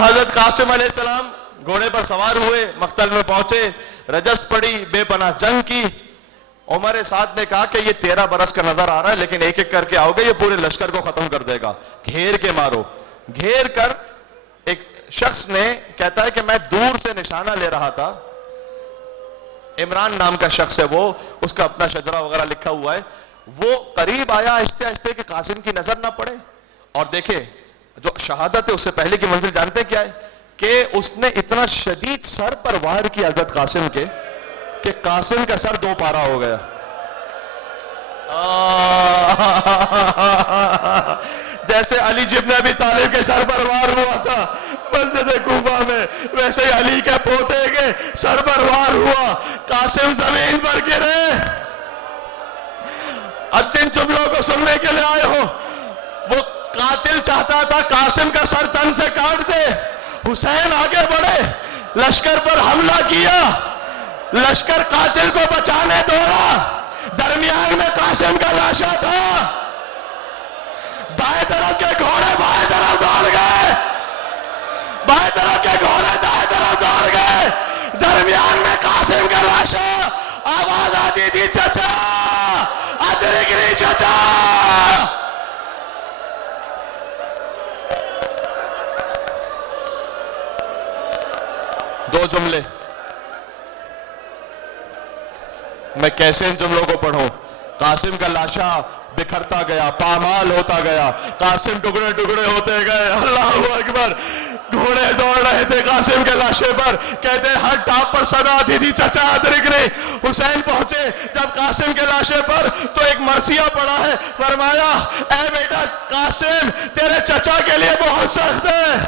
حضرت قاسم علیہ السلام گھوڑے پر سوار ہوئے، مقتل میں پہنچے، رجس پڑی، بے پناہ جنگ کی. عمر سعد نے کہا کہ یہ 13 برس کا نظر آ رہا ہے، لیکن ایک ایک کر کے آؤ گے یہ پورے لشکر کو ختم کر دے گا، گھیر کے مارو. گھیر کر ایک شخص نے کہتا ہے کہ میں دور سے نشانہ لے رہا تھا، عمران نام کا شخص ہے، وہ اس کا اپنا شجرہ وغیرہ لکھا ہوا ہے، وہ قریب آیا آہستہ آہستہ کہ قاسم کی نظر نہ پڑے. اور دیکھے جو شہادت ہے اس سے پہلے کی منزل جانتے کیا ہے کہ اس نے اتنا شدید سر پر وار کیا حضرت قاسم کے کہ قاسم کا سر 2 پارا ہو گیا. جیسے علی ابن ابی طالب کے سر پر وار ہوا تھا مسجد کوفہ میں، ویسے ہی علی کے پوتے کے سر پر وار ہوا، قاسم زمین پر گرے. اب جن جملوں کو سننے کے لیے آئے ہو، وہ قاتل چاہتا تھا قاسم کا سر تن سے کاٹ دے. حسین آگے بڑھے، لشکر پر حملہ کیا، لشکر قاتل کو بچانے دوڑا، درمیان میں قاسم کا لاشا تھا. دائیں طرف کے گھوڑے بائیں طرف دوڑ گئے، بائیں طرف کے گھوڑے دائیں طرف دوڑ گئے، درمیان میں قاسم کا لاشا. آواز آتی تھی چچا ادرک نہیں چچا. دو جملے میں کیسے ان جملوں کو پڑھوں. قاسم کا لاشا بکھرتا گیا، پامال ہوتا گیا، قاسم ٹکڑے ٹکڑے ہوتے گئے. اللہ اکبر. گھوڑے دوڑ رہے تھے قاسم کے لاشے پر، کہتے ہر ٹاپ پر صدا آتی تھی چچا ادرک نے. حسین پہنچے جب قاسم کے لاشے پر تو ایک مرثیہ پڑا ہے، فرمایا اے بیٹا قاسم تیرے چچا کے لیے بہت سخت ہے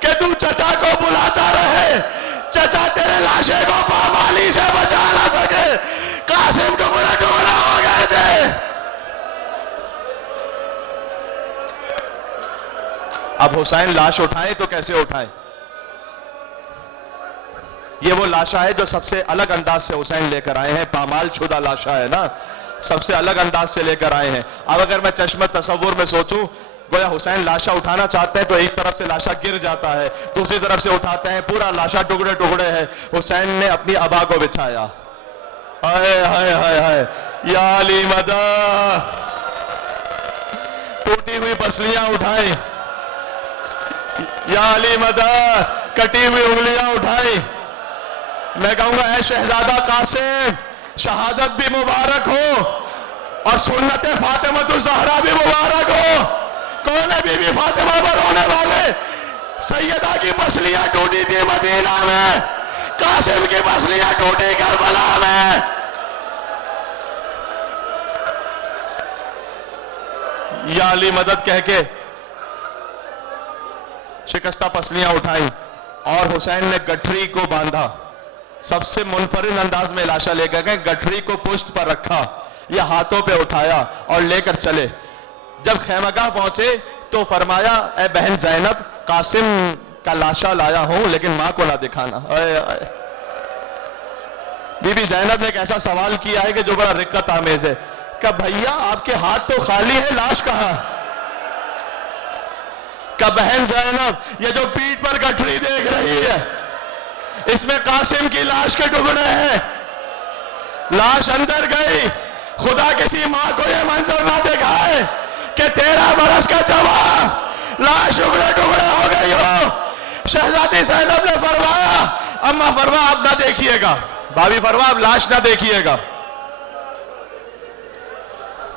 کہ تو چچا کو بلاتا رہے، چچا تیرے لاشے کو پامالی سے بچا نہ سکے. قاسم ٹکڑے ٹکڑے ہو گئے تھے. اب حسین لاش اٹھائیں تو کیسے اٹھائیں؟ یہ وہ لاشا ہے جو سب سے الگ انداز سے حسین لے کر آئے ہیں، پامال شدہ لاشا ہے نا، سب سے الگ انداز سے لے کر آئے ہیں. اب اگر میں چشم تصور میں سوچوں، گویا حسین لاشا اٹھانا چاہتے ہیں تو ایک طرف سے لاشا گر جاتا ہے، دوسری طرف سے اٹھاتے ہیں، پورا لاشا ٹکڑے ٹکڑے ہے. حسین نے اپنی ابا کو بچھایا، ہائے ہائے ہائے ہائے یا علی مدد. ٹوٹی ہوئی پسلیاں اٹھائیں، یا علی مدد. کٹی ہوئی انگلیاں اٹھائیں. میں کہوں گا اے شہزادہ قاسم شہادت بھی مبارک ہو اور سنت فاطمہ الزہرا بھی مبارک ہو. کون ہے بی بی فاطمہ پر ہونے والے؟ سیدہ کی پسلیاں ٹوٹی تھی مدینہ میں، قاسم کی پسلیاں ٹوٹی کربلا میں. یا علی مدد کہہ کے شکستہ پسلیاں اٹھائیں اور حسین نے گٹھری کو باندھا. سب سے منفرد انداز میں لاشا لے کر گئے، گٹھری کو پشت پر رکھا یا ہاتھوں پہ اٹھایا اور لے کر چلے. جب خیمگاہ پہنچے تو فرمایا اے بہن زینب قاسم کا لاشا لایا ہوں لیکن ماں کو نہ دکھانا. بی بی زینب نے ایک ایسا سوال کیا ہے کہ جو بڑا رقت آمیز ہے کہ بھیا آپ کے ہاتھ تو خالی ہے، لاش کہاں؟ کہ بہن زینب یہ جو پیٹھ پر گٹھری دیکھ رہی ہے اس میں قاسم کی لاش کے ٹکڑے ہیں. لاش اندر گئی. خدا کسی ماں کو یہ منظر نہ دکھائے کہ 13 برس کا جوان لاش ٹکڑے ٹکڑے ہو گئی ہو. شہزادی زینب نے فرمایا اماں فرما آپ نہ دیکھیے گا، بھابھی فرما آپ لاش نہ دیکھیے گا.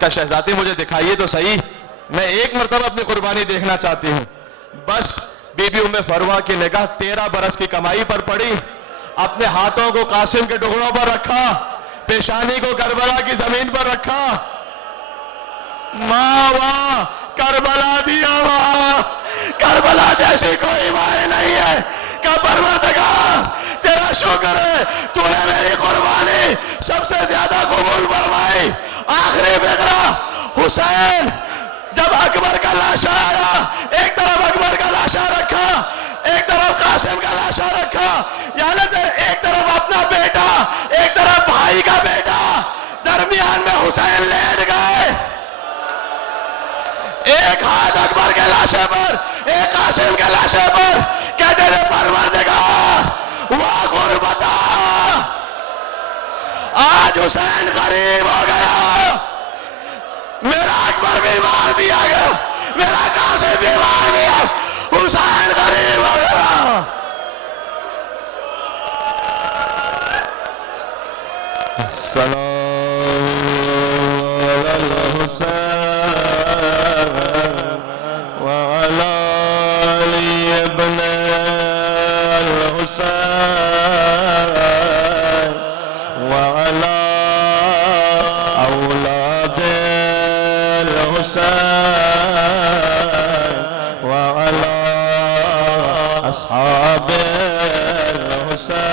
کا شہزادی مجھے دکھائیے تو صحیح، میں ایک مرتبہ اپنی قربانی دیکھنا چاہتی ہوں۔ بس بی بی ام فروہ کی نگاہ 13 برس کی کمائی پر پڑی، اپنے ہاتھوں کو قاسم کے ٹکڑوں پر رکھا، پیشانی کو کربلا کی زمین پر رکھا، ماں واہ کربلا دیا ماں، کربلا جیسی کوئی ماں نہیں ہے کہ پروردگار تیرا شکر ہے تو نے میری قربانی سب سے زیادہ قبول فرمائی۔ آخری فقرہ، حسین جب اکبر کا لاشا آیا، ایک طرف اکبر کا لاشا رکھا، ایک طرف قاسم کا لاشا رکھا، یعنی ایک طرف اپنا بیٹا، ایک طرف بھائی کا بیٹا، درمیان میں حسین لیٹ گئے، ایک ہاتھ اکبر کے لاشے پر، ایک قاسم کے لاشے پر، کہتے تھے پروردگار واہ غربتا، آج حسین غریب ہو گیا، میرا اکبر بھی مار دیا گیا، میرا قاسم بھی مار دیا، حسین غریب ہو گیا۔ السلام علی الحسین وعلی علی ابن الحسین وعلی اولاد الحسین وعلی اصحاب الحسین